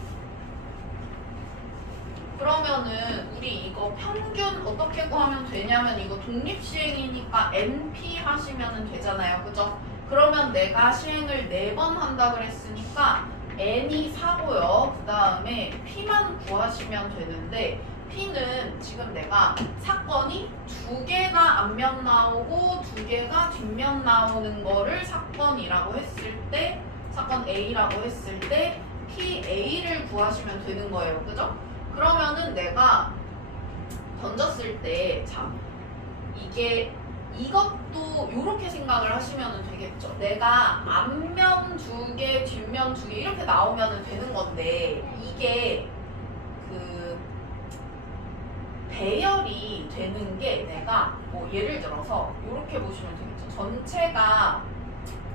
그러면은 우리 이거 평균 어떻게 구하면 되냐면 이거 독립시행이니까 NP 하시면 되잖아요. 그죠? 그러면 내가 시행을 4번 한다 그랬으니까 N이 4고요. 그 다음에 P만 구하시면 되는데 P는 지금 내가 사건이 2개가 앞면 나오고 2개가 뒷면 나오는 거를 사건이라고 했을 때, 사건 A라고 했을 때 PA를 구하시면 되는 거예요. 그죠? 그러면은 내가 던졌을 때, 자, 이것도 이렇게 생각을 하시면 되겠죠. 내가 앞면 2개, 뒷면 2개 이렇게 나오면 되는 건데 이게 배열이 되는 게 내가 뭐 예를 들어서 이렇게 보시면 되겠죠.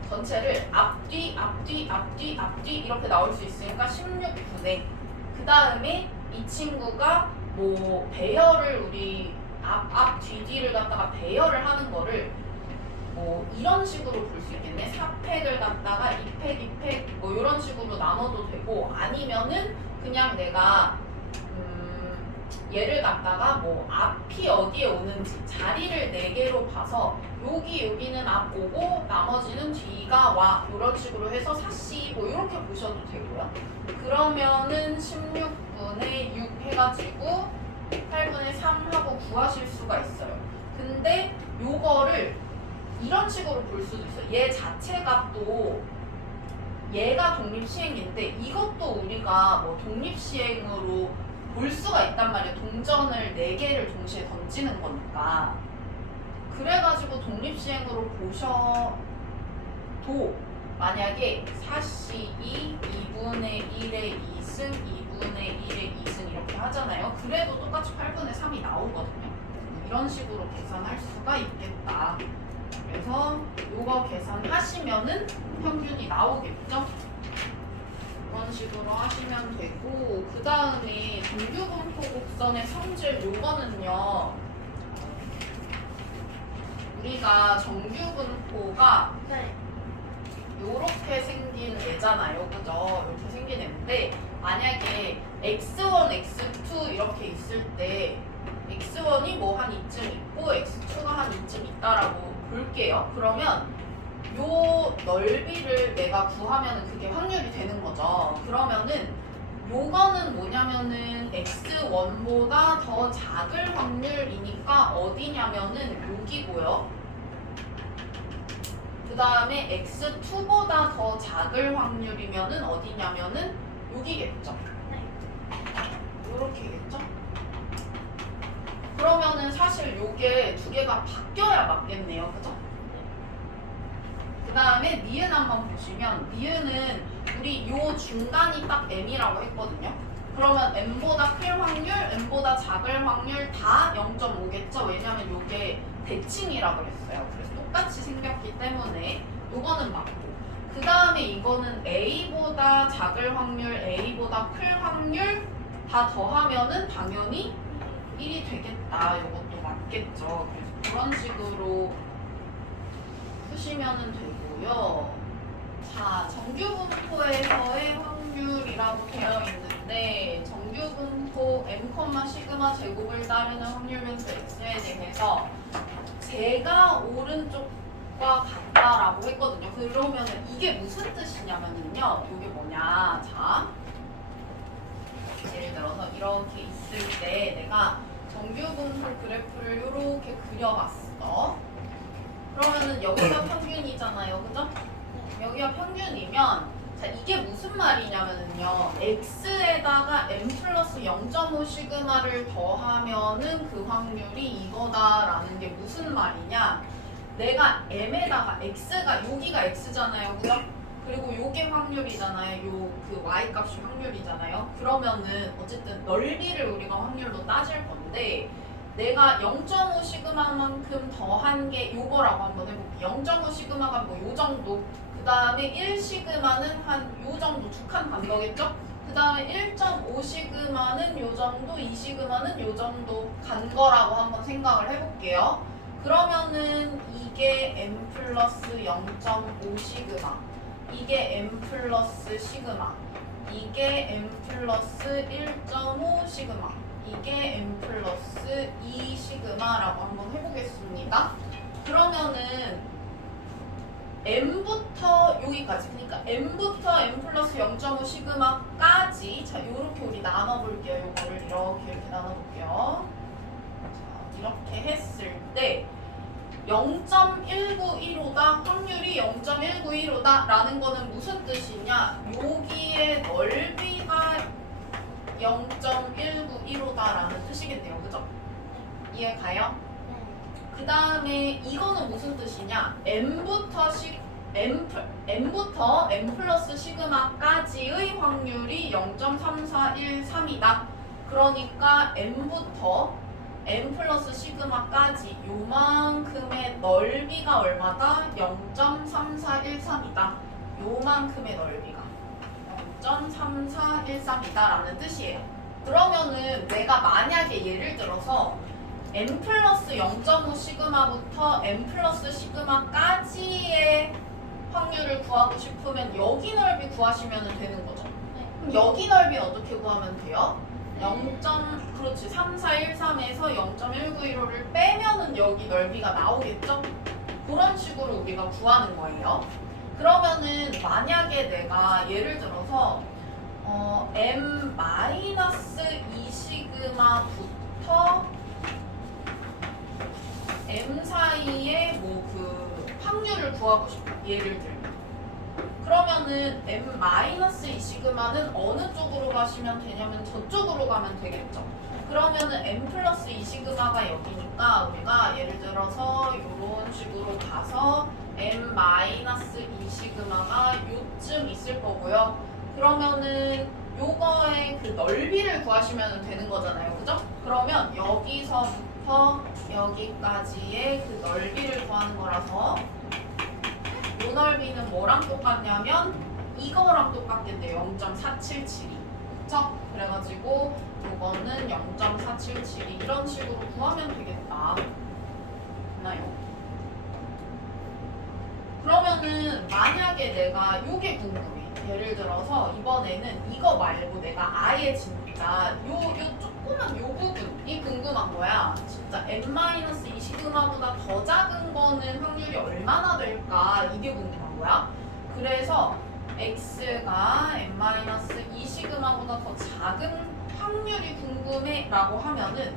전체를 앞뒤 이렇게 나올 수 있으니까 16분의, 그 다음에 이 친구가 뭐 배열을 우리 앞 뒤를 갖다가 배열을 하는 거를 뭐 이런 식으로 볼 수 있겠네. 4팩을 갖다가 2팩 뭐 이런 식으로 나눠도 되고, 아니면은 그냥 내가 얘를 갖다가 뭐 앞이 어디에 오는지 자리를 4개로 봐서 여기는 앞오고 나머지는 뒤가 와 이런 식으로 해서 4C 뭐 이렇게 보셔도 되고요. 그러면은 16분의 6 해가지고 8분의 3 하고 구하실 수가 있어요. 근데 요거를 이런 식으로 볼 수도 있어요. 얘 자체가 또 얘가 독립시행인데 이것도 우리가 뭐 독립시행으로 볼 수가 있단 말이에요. 동전을 4개를 동시에 던지는 거니까. 그래가지고 독립시행으로 보셔도 만약에 4C2 2분의 1의 2승 2분의 1의 2승 이렇게 하잖아요. 그래도 똑같이 8분의 3이 나오거든요. 이런 식으로 계산할 수가 있겠다. 그래서 이거 계산하시면은 평균이 나오겠죠? 이런 식으로 하시면 되고 그 다음에 정규분포 곡선의 성질 요거는요 우리가 정규분포가 네. 요렇게 생긴 애잖아요 그죠? 이렇게 생긴 애인데 만약에 x1, x2 이렇게 있을 때 x1이 뭐 한 이쯤 있고 x2가 한 이쯤 있다라고 볼게요. 그러면 요 넓이를 내가 구하면 그게 확률이 되는 거죠. 그러면은 요거는 뭐냐면은 x1보다 더 작을 확률이니까 어디냐면은 여기고요. 그 다음에 x2보다 더 작을 확률이면은 어디냐면은 여기겠죠. 요렇게겠죠. 그러면은 사실 요게 두 개가 바뀌어야 맞겠네요. 그죠? 그 다음에 니은 한번 보시면 니은은 우리 요 중간이 딱 m이라고 했거든요. 그러면 m보다 클 확률, m보다 작을 확률 다 0.5겠죠? 왜냐면 요게 대칭이라고 그랬어요. 그래서 똑같이 생겼기 때문에 요거는 맞고 그 다음에 이거는 a보다 작을 확률, a보다 클 확률 다 더하면은 당연히 1이 되겠다. 이것도 맞겠죠. 그래서 그런 식으로 푸시면 되고요. 자, 정규분포에서의 확률이라고 되어 있는데 정규분포 m, 시그마 제곱을 따르는 확률 변수 x에 대해서 제가 오른쪽과 같다라고 했거든요. 그러면은 이게 무슨 뜻이냐면요. 이게 뭐냐. 자, 예를 들어서 이렇게 있을 때 내가 정규분포 그래프를 이렇게 그려봤어. 그러면은 여기가 평균이잖아요. 그죠? 여기가 평균이면 자 이게 무슨 말이냐면요. x에다가 m 플러스 0.5 시그마를 더하면은 그 확률이 이거다라는 게 무슨 말이냐. 내가 m에다가 x가 여기가 x잖아요. 그죠? 그리고 요게 확률이잖아요. 요 그 y 값이 확률이잖아요. 그러면은 어쨌든 넓이를 우리가 확률로 따질 건데 내가 0.5 시그마만큼 더한 게 요거라고 한번 해볼게요. 0.5 시그마가 뭐 요 정도. 그 다음에 1 시그마는 한 요 정도 두 칸 간 거겠죠? 그 다음에 1.5 시그마는 요 정도, 2 시그마는 요 정도 간 거라고 한번 생각을 해볼게요. 그러면은 이게 m 플러스 0.5 시그마. 이게 m 플러스 시그마, 이게 m 플러스 1.5 시그마, 이게 m 플러스 2 시그마라고 한번 해보겠습니다. 그러면은 m부터 여기까지, 그러니까 m부터 m 플러스 0.5 시그마까지 자 요렇게 우리 나눠볼게요. 요거를 이렇게 나눠볼게요. 자 이렇게 했을 때 0.1915다 확률이 0.191호다 라는 거는 무슨 뜻이냐 여기에 넓이가 0.191호다 라는 뜻이겠네요. 그죠? 이해 가요? 그 다음에 이거는 무슨 뜻이냐 m부터 m 플러스 시그마까지의 확률이 0.3413이다. 그러니까 m부터 m 플러스 시그마까지 요만큼의 넓이가 얼마다? 0.3413이다. 요만큼의 넓이가 0.3413이다 라는 뜻이에요. 그러면은 내가 만약에 예를 들어서 m 플러스 0.5 시그마부터 m 플러스 시그마까지의 확률을 구하고 싶으면 여기 넓이 구하시면 되는 거죠. 그럼 여기 넓이 어떻게 구하면 돼요? 0.3413에서 0.1915를 빼면은 여기 넓이가 나오겠죠? 그런 식으로 우리가 구하는 거예요. 그러면은 만약에 내가 예를 들어서 m-2 시그마부터 m 사이에 뭐 그 확률을 구하고 싶어. 예를 들면. 그러면은 m-2 시그마는 어느 쪽으로 가시면 되냐면 저쪽으로 가면 되겠죠. 그러면은 m 플러스 2 시그마가 여기니까 우리가 예를 들어서 이런 식으로 가서 m-2 시그마가 요쯤 있을 거고요. 그러면은 요거의 그 넓이를 구하시면 되는 거잖아요. 그죠? 그러면 여기서부터 여기까지의 그 넓이를 구하는 거라서 요 넓이는 뭐랑 똑같냐면 이거랑 똑같겠네요. 0.477이. 그쵸? 그래가지고 요거는 0.477이 이런 식으로 구하면 되겠다. 됐나요? 그러면은 만약에 내가 요게 궁금해. 예를 들어서 이번에는 이거 말고 내가 아예 진짜 요 조그만 요 부분이 궁금한 거야. 진짜 n-2 시그마보다 더 작은 거는 확률이 얼마나 될까 이게 궁금한 거야. 그래서 x가 n-2 시그마보다 더 작은 확률이 궁금해 라고 하면은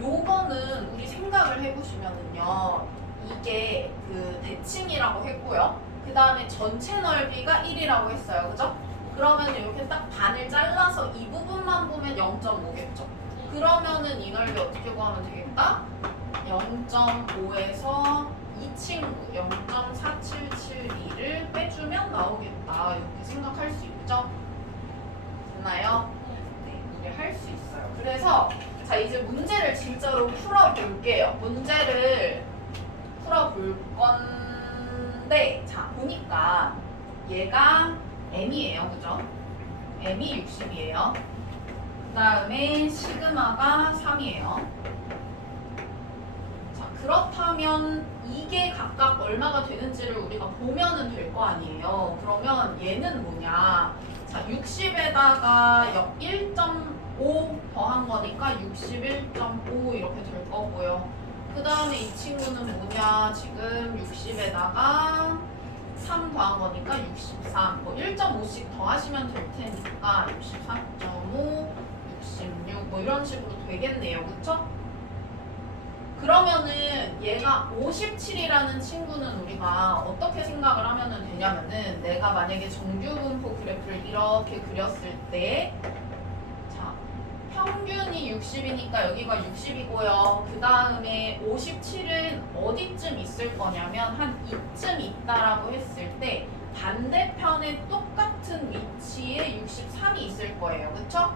요거는 우리 생각을 해보시면은요. 이게 그 대칭이라고 했고요. 그 다음에 전체 넓이가 1이라고 했어요. 그죠? 그러면 이렇게 딱 반을 잘라서 이 부분만 보면 0.5겠죠. 그러면은 이 넓이 어떻게 구하면 되겠다? 0.5에서 이 친구 0.4772를 빼주면 나오겠다. 이렇게 생각할 수 있죠? 됐나요? 네, 우리 할 수 있어요. 그래서 자 이제 문제를 진짜로 풀어볼게요. 문제를 풀어볼 건데 자 보니까 얘가 m이에요. 그죠? m이 60이에요. 그 다음에 시그마가 3이에요. 자 그렇다면 이게 각각 얼마가 되는지를 우리가 보면은 될 거 아니에요. 그러면 얘는 뭐냐? 자 60에다가 1.5 더한 거니까 61.5 이렇게 될 거고요. 그 다음에 이 친구는 뭐냐? 지금 60에다가 3 더한 거니까 63. 뭐 1.5씩 더하시면 될 테니까 64.5, 66 뭐 이런 식으로 되겠네요. 그쵸? 그러면은 얘가 57이라는 친구는 우리가 어떻게 생각을 하면 되냐면은 내가 만약에 정규분포 그래프를 이렇게 그렸을 때 자, 평균이 60이니까 여기가 60이고요. 그 다음에 57은 어디쯤 있을 거냐면 한 이쯤 있다라고 했을 때 반대편에 똑같은 위치에 63이 있을 거예요. 그쵸?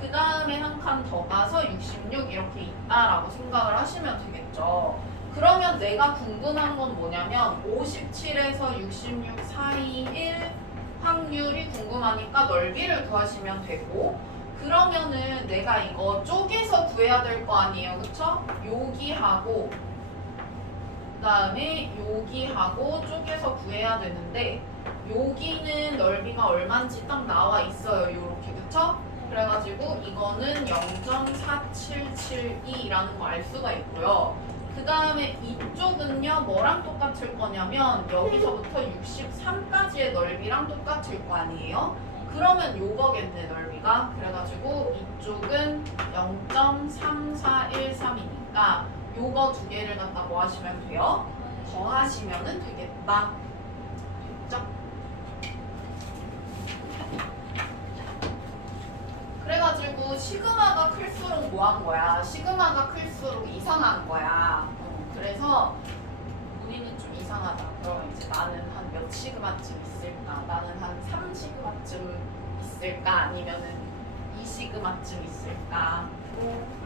그 다음에 한 칸 더 가서 66 이렇게 있다라고 생각을 하시면 되겠죠. 그러면 내가 궁금한 건 뭐냐면 57에서 66 사이의 확률이 궁금하니까 넓이를 구하시면 되고 그러면은 내가 이거 쪼개서 구해야 될 거 아니에요. 그쵸? 여기하고 그 다음에 여기하고 쪼개서 구해야 되는데 여기는 넓이가 얼마인지 딱 나와 있어요. 요렇게. 그쵸? 그래가지고 이거는 0.4772라는 거 알 수가 있고요. 그 다음에 이쪽은요 뭐랑 똑같을 거냐면 여기서부터 63까지의 넓이랑 똑같을 거 아니에요? 그러면 요거겠네 넓이가. 그래가지고 이쪽은 0.3413이니까 요거 두 개를 갖다 뭐 하시면 돼요? 더하시면은 되겠다. 됐죠? 그래가지고 시그마가 클수록 뭐 한 거야? 시그마가 클수록 이상한 거야. 그래서 우리는 좀 이상하다. 그러면 이제 나는 한 몇 시그마쯤 있을까? 나는 한 3시그마쯤 있을까? 아니면은 2시그마쯤 있을까?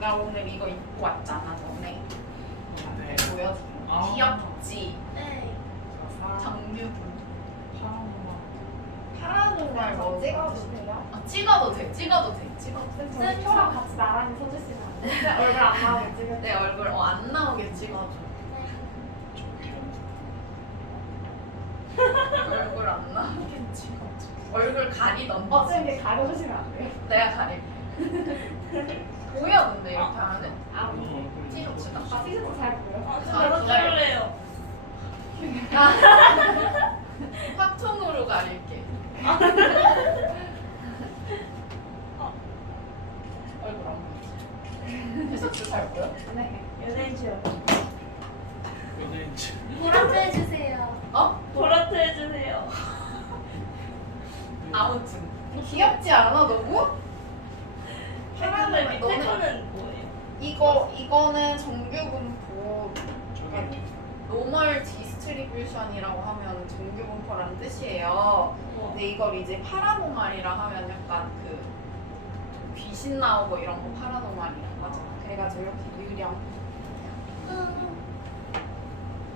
나 오늘 이거 입고 왔잖아, 너네. 네. 보여줘. 아. 귀엽지? 네. 정규분. 파란 파란노랄 뭐 찍어도 돼요? 찍어도 돼, 찍어도 돼, 찍어도 돼. 쌤 표랑 같이 나란히 서주시면 안 돼요? 쌤 얼굴 안 나오게 찍을게요. 내 얼굴 안 나오게 찍어줘. 얼굴 안 나오게 찍어줘. 얼굴 가리던가. 쌤 이게 가려주시면 안 돼요? 내가 가리. 보여 근데 이렇게 하면은 아, 찍어주다. 아 티셔츠 잘 보여? 저도 찍을래요. 확통으로 가릴게. 얼굴 안 보이지? 해석 주잘 보여? 네. 연예인 취업. 연예인지. 보라트 해주세요. 어? 보라트 해주세요. 아무튼 귀엽지 않아 너무? 파란색 밑에 너는- 거는 뭐예요? 이거는 정규분포 저기 노멀 디스트리뷰션이라고 하면 정규분포라는 뜻이에요. 근데 이걸 이제 파라노말이라 하면 약간 그 귀신 나오고 이런 거 파라노말이라고 하잖아. 그래가지고 이렇게 유령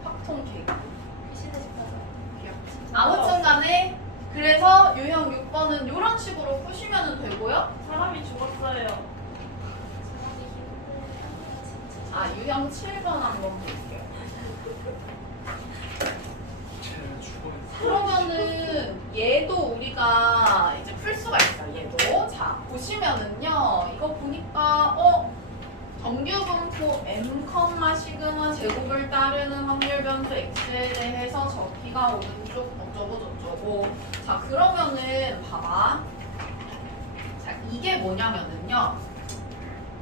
확통 개그 귀신의 집 가자. 귀엽지. 아무튼 간에 그래서 유형 6번은 이런 식으로 푸시면 되고요. 사람이 죽었어요. 사람이 힘들다. 아 유형 7번 한번 볼게요. 쟤 죽어있어. 그러면은 얘도 우리가 이제 풀 수가 있어요. 얘도 자 보시면은요 이거 보니까 정규분포 m, 시그마 제곱을 따르는 확률 변수 x에 대해서 저 b가 오른쪽 어쩌고 저쩌고. 자 그러면은 봐봐. 자 이게 뭐냐면은요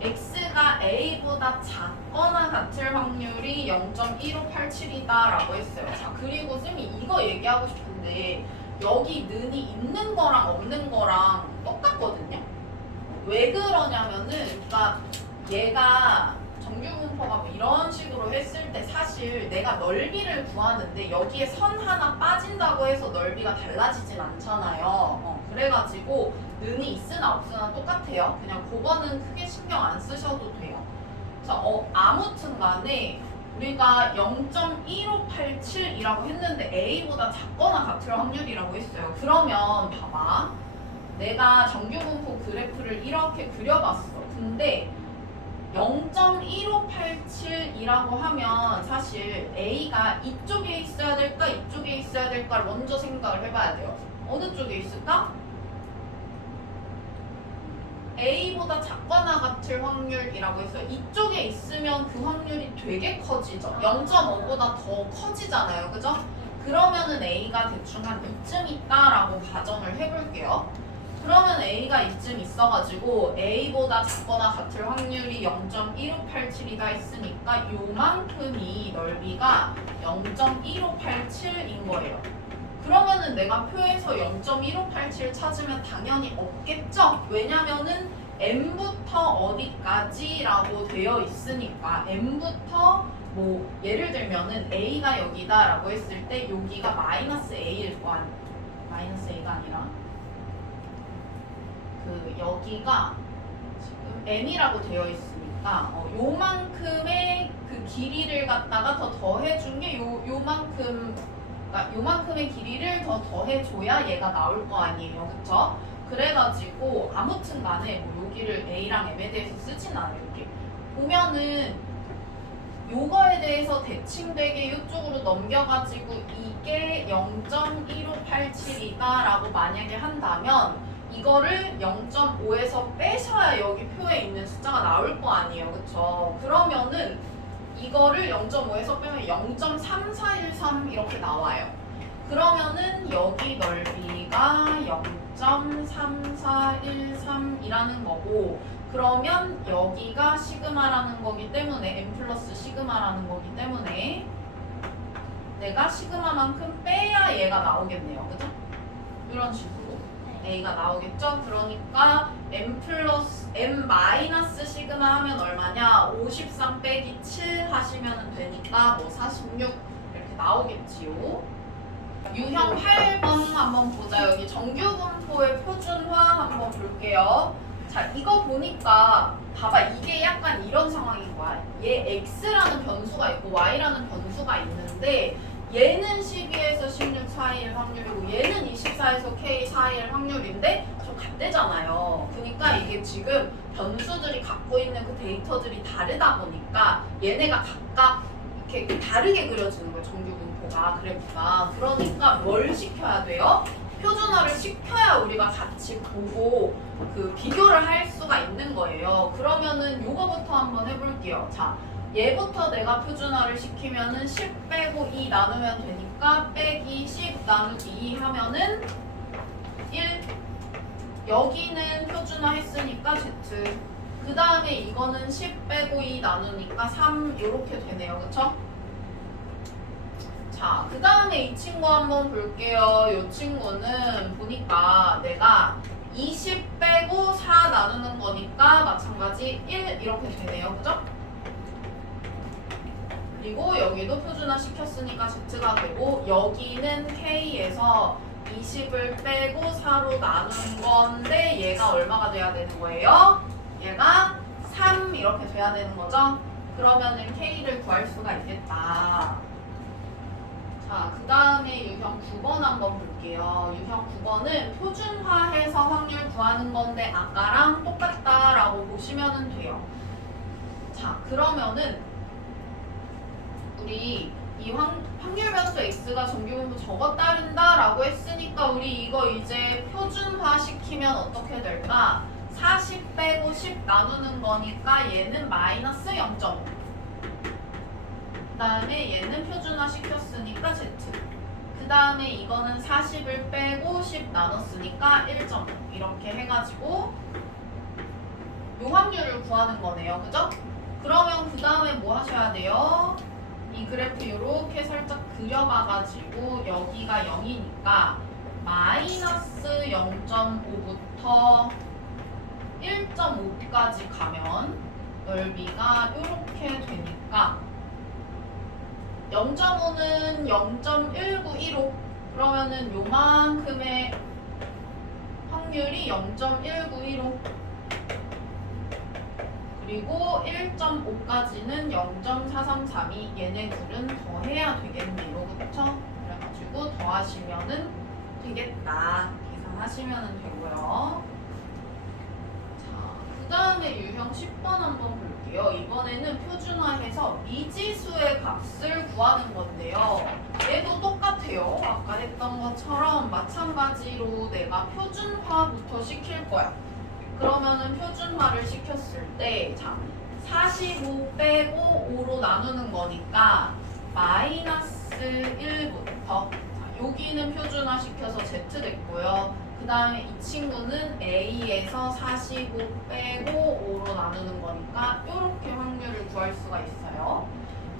x가 a보다 작거나 같을 확률이 0.1587이다 라고 했어요. 자 그리고 쌤이 이거 얘기하고 싶은데 여기 는이 있는 거랑 없는 거랑 똑같거든요. 왜 그러냐면은 그러니까 얘가 정규분포가 뭐 이런 식으로 했을 때 사실 내가 넓이를 구하는데 여기에 선 하나 빠진다고 해서 넓이가 달라지진 않잖아요. 그래가지고 는이 있으나 없으나 똑같아요. 그냥 그거는 크게 신경 안 쓰셔도 돼요. 자, 아무튼 간에 우리가 0.1587이라고 했는데 A보다 작거나 같을 확률이라고 했어요. 그러면 봐봐. 내가 정규분포 그래프를 이렇게 그려봤어. 근데 0.1587이라고 하면 사실 A가 이쪽에 있어야 될까 이쪽에 있어야 될까 먼저 생각을 해봐야 돼요. 어느 쪽에 있을까? A보다 작거나 같을 확률이라고 했어요. 이쪽에 있으면 그 확률이 되게 커지죠. 0.5보다 더 커지잖아요. 그죠? 그러면은 A가 대충 한 이쯤 있다라고 가정을 해볼게요. 그러면 A가 이쯤 있어가지고 A보다 작거나 같을 확률이 0.1587이다 했으니까 요만큼이 넓이가 0.1587인 거예요. 그러면은 내가 표에서 0.1587 찾으면 당연히 없겠죠? 왜냐면은 m부터 어디까지라고 되어 있으니까 m부터 뭐 예를 들면은 a가 여기다라고 했을 때 여기가 마이너스 a일 거 아니에요. 마이너스 a가 아니라 그 여기가 지금 m이라고 되어 있으니까 요만큼의 그 길이를 갖다가 더 더해준 게 요만큼 그러니까 요만큼의 길이를 더 더해줘야 얘가 나올 거 아니에요. 그쵸? 그래가지고 아무튼 간에 뭐 여기를 A랑 M에 대해서 쓰진 않아요. 이렇게 보면은 요거에 대해서 대칭되게 이쪽으로 넘겨가지고 이게 0.1587이다 라고 만약에 한다면 이거를 0.5에서 빼셔야 여기 표에 있는 숫자가 나올 거 아니에요. 그쵸? 그러면은 이거를 0.5에서 빼면 0.3413 이렇게 나와요. 그러면은 여기 넓이가 0.3413이라는 거고 그러면 여기가 시그마라는 거기 때문에 m 플러스 시그마라는 거기 때문에 내가 시그마만큼 빼야 얘가 나오겠네요. 그죠? 이런 식으로 A가 나오겠죠? 그러니까 m 플러스 m 마이너스 시그마 하면 얼마냐? 53 빼기 7 하시면 되니까 뭐 46 이렇게 나오겠지요. 유형 8번 한번 보자. 여기 정규분포의 표준화 한번 볼게요. 자, 이거 보니까 봐봐. 이게 약간 이런 상황인 거야. 얘 x라는 변수가 있고 y라는 변수가 있는데 얘는 12에서 16 사이일 확률이고 얘는 24에서 k 사이일 확률인데 좀 같대잖아요. 그러니까 이게 지금 변수들이 갖고 있는 그 데이터들이 다르다 보니까 얘네가 각각 이렇게 다르게 그려지는 거예요. 정규분포가 그래프가. 그러니까 뭘 시켜야 돼요? 표준화를 시켜야 우리가 같이 보고 그 비교를 할 수가 있는 거예요. 그러면은 요거부터 한번 해볼게요. 자, 얘부터 내가 표준화를 시키면은 10 빼고 2 나누면 되니까 빼기 10 나누기 2 하면은 1. 여기는 표준화 했으니까 Z. 그 다음에 이거는 10 빼고 2 나누니까 3 이렇게 되네요. 그쵸? 자, 그 다음에 이 친구 한번 볼게요. 이 친구는 보니까 내가 20 빼고 4 나누는 거니까 마찬가지 1 이렇게 되네요. 그죠? 그리고 여기도 표준화 시켰으니까 Z가 되고 여기는 K에서 20을 빼고 4로 나눈 건데 얘가 얼마가 돼야 되는 거예요? 얘가 3 이렇게 돼야 되는 거죠? 그러면은 K를 구할 수가 있겠다. 자, 그 다음에 유형 9번 한번 볼게요. 유형 9번은 표준화해서 확률 구하는 건데 아까랑 똑같다라고 보시면 돼요. 자, 그러면은 우리 이 확률 변수 x가 정규분포 저거 따른다라고 했으니까 우리 이거 이제 표준화 시키면 어떻게 될까? 40 빼고 10 나누는 거니까 얘는 마이너스 0.5. 그 다음에 얘는 표준화 시켰으니까 z. 그 다음에 이거는 40을 빼고 10 나눴으니까 1.5 이렇게 해가지고 요 확률을 구하는 거네요. 그죠? 그러면 그 다음에 뭐 하셔야 돼요? 이 그래프 이렇게 살짝 그려봐가지고 여기가 0이니까 마이너스 0.5부터 1.5까지 가면 넓이가 이렇게 되니까 0.5는 0.1915 그러면은 요만큼의 확률이 0.1915 그리고 1.5까지는 0.4332 얘네 둘은 더해야 되겠네요. 그쵸? 그래가지고 더하시면은 되겠다. 계산하시면 되고요. 그 다음에 유형 10번 한번 볼게요. 이번에는 표준화해서 미지수의 값을 구하는 건데요. 얘도 똑같아요. 아까 했던 것처럼 마찬가지로 내가 표준화부터 시킬 거야. 그러면은 표준화를 시켰을 때, 자, 45 빼고 5로 나누는 거니까 마이너스 1부터 여기는 표준화 시켜서 Z 됐고요. 그 다음에 이 친구는 A에서 45 빼고 5로 나누는 거니까 이렇게 확률을 구할 수가 있어요.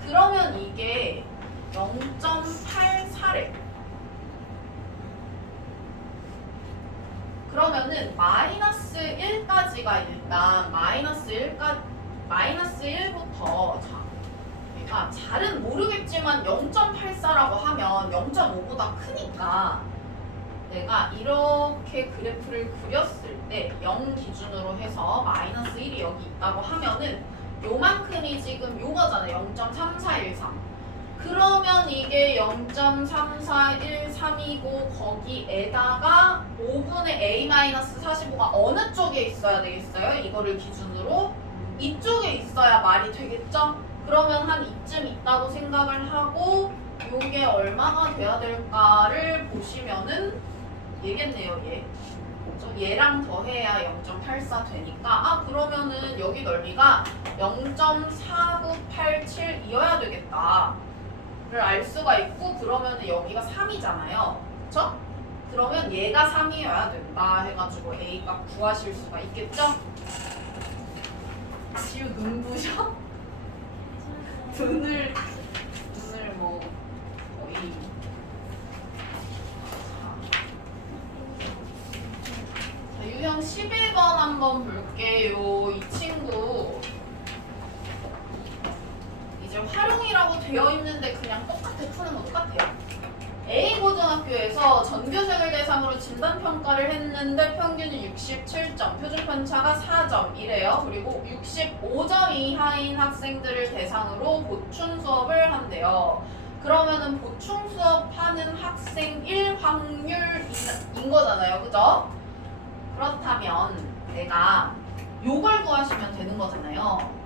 그러면 이게 0.84래. 그러면은 마이너스 1까지가 일단 마이너스 1부터 자, 그러니까 잘은 모르겠지만 0.84라고 하면 0.5보다 크니까 내가 이렇게 그래프를 그렸을 때 0 기준으로 해서 마이너스 1이 여기 있다고 하면은 요만큼이 지금 요거잖아요. 0.3413. 그러면 이게 0.3413이고 거기에다가 5분의 A-45가 어느 쪽에 있어야 되겠어요? 이거를 기준으로 이쪽에 있어야 말이 되겠죠? 그러면 한 이쯤 있다고 생각을 하고 요게 얼마가 돼야 될까를 보시면은 얘겠네요. 얘랑 더해야 0.84 되니까 아 그러면은 여기 넓이가 0.4987이어야 되겠다 를 알 수가 있고 그러면은 여기가 3이잖아요. 그쵸? 그러면 얘가 3이어야 된다 해가지고 A 값 구하실 수가 있겠죠? 지우 눈부셔? 눈을 뭐 거의 자, 유형 11번 한번 볼게요. 이 친구 이제 활용이라고 되어 있는데 그냥 똑같아 푸는 거 똑같아요. A 고등학교에서 전교생을 대상으로 진단평가를 했는데 평균이 67점, 표준편차가 4점이래요. 그리고 65점 이하인 학생들을 대상으로 보충 수업을 한대요. 그러면은 보충 수업하는 학생 1 확률인 거잖아요. 그죠? 그렇다면 내가 요걸 구하시면 되는 거잖아요.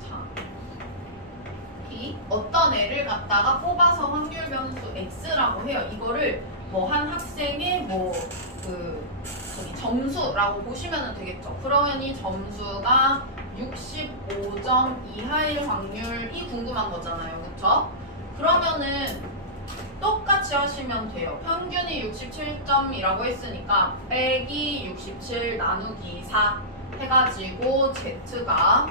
어떤 애를 갖다가 뽑아서 확률 변수 x라고 해요. 이거를 뭐 한 학생의 점수라고 보시면 되겠죠. 그러면 이 점수가 65점 이하일 확률이 궁금한 거잖아요. 그쵸? 그러면은 똑같이 하시면 돼요. 평균이 67점이라고 했으니까 빼기 67 나누기 4 해가지고 Z가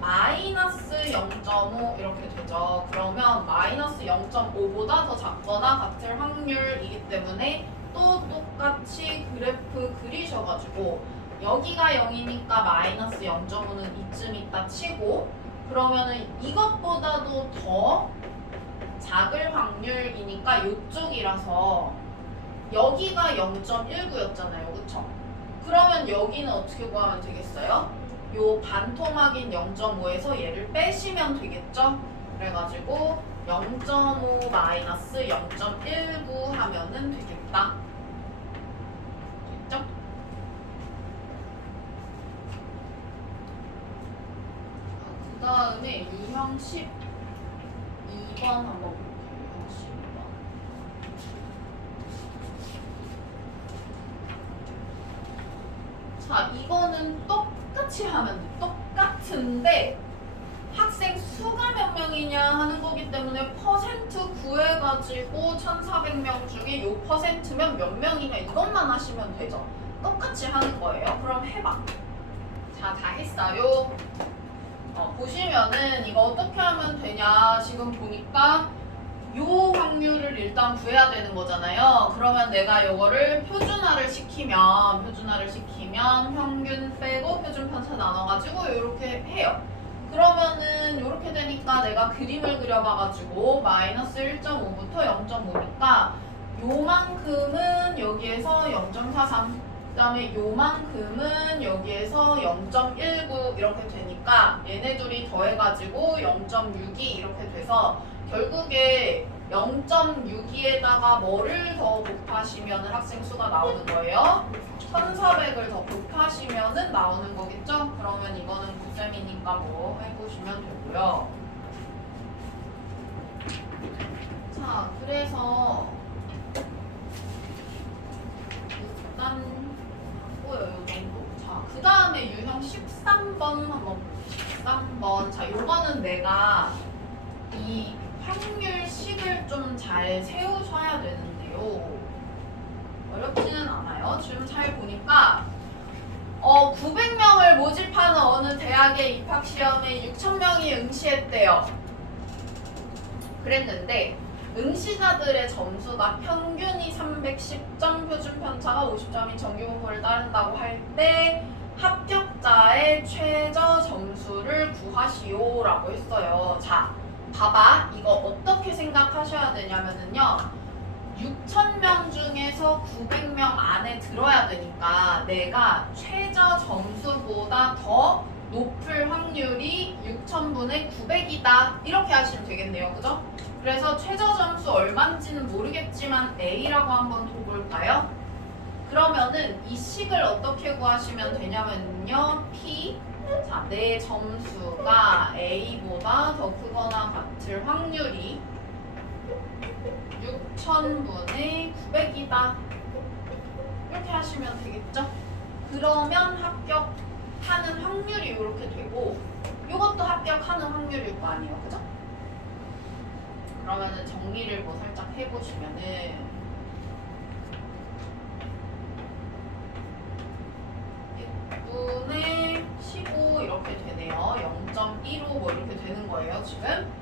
마이너스 0.5 이렇게 되죠. 그러면 마이너스 0.5보다 더 작거나 같을 확률이기 때문에 또 똑같이 그래프 그리셔가지고 여기가 0이니까 마이너스 0.5는 이쯤 있다 치고 그러면은 이것보다도 더 작을 확률이니까 이쪽이라서 여기가 0.19였잖아요. 그쵸? 그러면 여기는 어떻게 구하면 되겠어요? 요 반토막인 0.5에서 얘를 빼시면 되겠죠? 그래가지고 0.5 마이너스 0.19 하면은 되겠다. 됐죠? 그 다음에 유형 12번 한번 볼게요. 유형 12번. 자, 이거는 똑같이 하면 돼. 똑같은데 학생 수가 몇 명이냐 하는 거기 때문에 퍼센트 구해가지고 1400명 중에 요 퍼센트면 몇 명이냐 이것만 하시면 되죠. 똑같이 하는 거예요. 그럼 해봐. 자, 다 했어요. 보시면은 이거 어떻게 하면 되냐 지금 보니까 요 확률을 일단 구해야 되는 거잖아요. 그러면 내가 요거를 표준화를 시키면 평균 빼고 표준 편차 나눠가지고 요렇게 해요. 그러면은 요렇게 되니까 내가 그림을 그려봐가지고 마이너스 1.5부터 0.5니까 요만큼은 여기에서 0.43 그 다음에 요만큼은 여기에서 0.19 이렇게 되니까 얘네 둘이 더해가지고 0.62 이렇게 돼서 결국에 0.62에다가 뭐를 더 곱하시면 학생 수가 나오는 거예요? 1400을 더 곱하시면 나오는 거겠죠? 그러면 이거는 9셈이니까 뭐 해보시면 되고요. 자, 그래서 일단 보여요, 요 정도. 자, 그 다음에 유형 13번 한번 볼게요. 13번. 자, 요거는 내가 이 확률식을 좀 잘 세우셔야 되는데요. 어렵지는 않아요. 지금 잘 보니까 900명을 모집하는 어느 대학의 입학시험에 6,000명이 응시했대요. 그랬는데 응시자들의 점수가 평균이 310점, 표준 편차가 50점인 정규 분포를 따른다고 할 때 합격자의 최저 점수를 구하시오라고 했어요. 자, 봐봐. 이거 어떻게 생각하셔야 되냐면은요. 6,000명 중에서 900명 안에 들어야 되니까 내가 최저 점수보다 더 높을 확률이 6,000분의 900이다. 이렇게 하시면 되겠네요. 그죠? 그래서 최저 점수 얼마인지는 모르겠지만 A라고 한번 둬볼까요? 그러면은 이 식을 어떻게 구하시면 되냐면요. P 자, 내 점수가 A보다 더 크거나 같을 확률이 6,000분의 900이다. 이렇게 하시면 되겠죠? 그러면 합격하는 확률이 이렇게 되고 이것도 합격하는 확률일 거 아니에요. 그죠? 그러면은 정리를 뭐 살짝 해보시면은 100분의 15 이렇게 되네요. 0.15 뭐 이렇게 되는 거예요, 지금.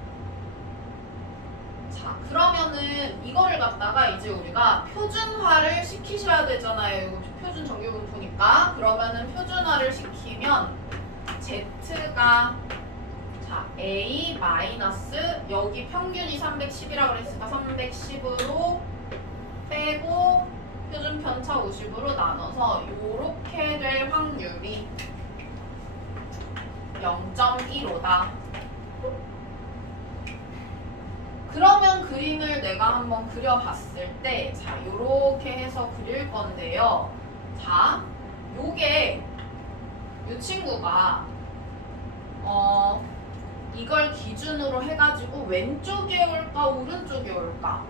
자, 그러면은 이거를 갖다가 이제 우리가 표준화를 시키셔야 되잖아요. 이거 표준 정규 분포니까. 그러면은 표준화를 시키면 Z가 자, A 마이너스 여기 평균이 310이라고 그랬으니까 310으로 빼고 표준 편차 50으로 나눠서 요렇게 될 확률이 0.15다. 그러면 그림을 내가 한번 그려봤을 때, 자, 요렇게 해서 그릴 건데요. 자, 요게, 요 친구가, 이걸 기준으로 해가지고 왼쪽에 올까, 오른쪽에 올까?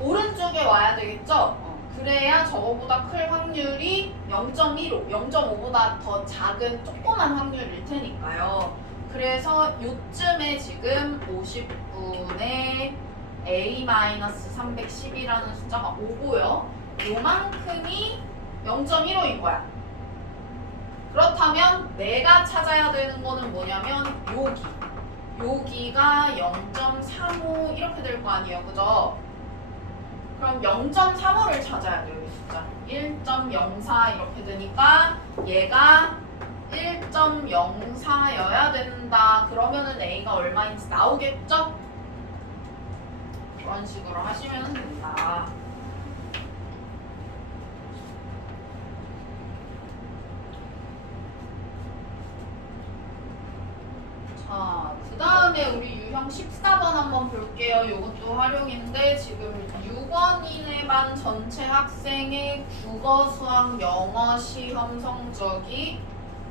오른쪽에 와야 되겠죠? 그래야 저거보다 클 확률이 0.15, 0.5보다 더 작은 조그만 확률일 테니까요. 그래서 요쯤에 지금 50분의 A-310이라는 숫자가 오고요. 요만큼이 0.15인 거야. 그렇다면 내가 찾아야 되는 거는 뭐냐면 여기가 0.35 이렇게 될 거 아니에요, 그죠? 그럼 0.35를 찾아야 돼요, 이 숫자. 1.04 이렇게 되니까 얘가 1.04여야 된다. 그러면은 A가 얼마인지 나오겠죠? 이런 식으로 하시면 된다. 자, 그 다음에 우리 유형 14번 한번 볼게요. 이것도 활용인데 지금 6원인의 반 전체 학생의 국어, 수학, 영어 시험 성적이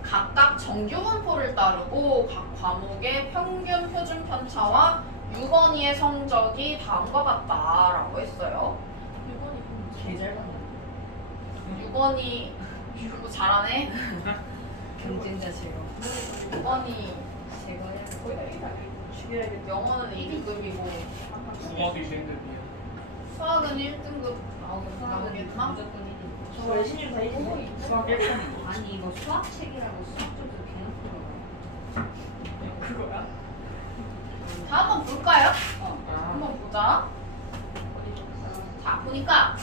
각각 정규 분포를 따르고 각 과목의 평균 표준 편차와 6원이의 성적이 다음과 같다라고 했어요. 6원이 개잘 받는 6원이 이거 잘하네. 경쟁자 제거 6원이 제거해야 죽여야겠다. 영어는 1등급이고 국어도 2등급이야. 수학은 1등급 나오겠나? 무조건 1위 저 열심히 다니시네. 수학 1등급. 아니 이거 수학책이라고 수학점수 대놓고 그거야? 자, 한번 볼까요? 들어가 한번 보자. 자, 보니까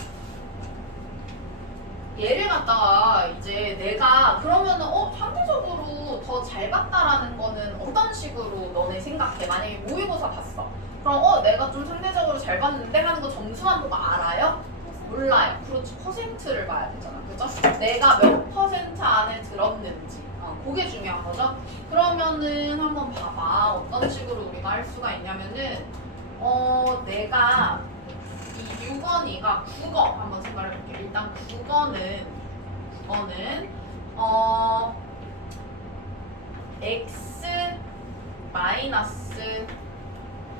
얘를 갖다가 이제 내가 그러면은 상대적으로 더 잘 봤다라는 거는 어떤 식으로 너네 생각해? 만약에 모의고사 봤어. 그럼 내가 좀 상대적으로 잘 봤는데 하는 거 점수만 보고 알아요? 몰라요. 그렇죠. 퍼센트를 봐야 되잖아. 그죠? 내가 몇 퍼센트 안에 들었는지. 그게 중요한 거죠. 그러면은 한번 봐봐. 어떤 식으로 우리가 할 수가 있냐면은 내가 이 6원이가 국어 한번 생각해 볼게요. 일단 국어는 x 마이너스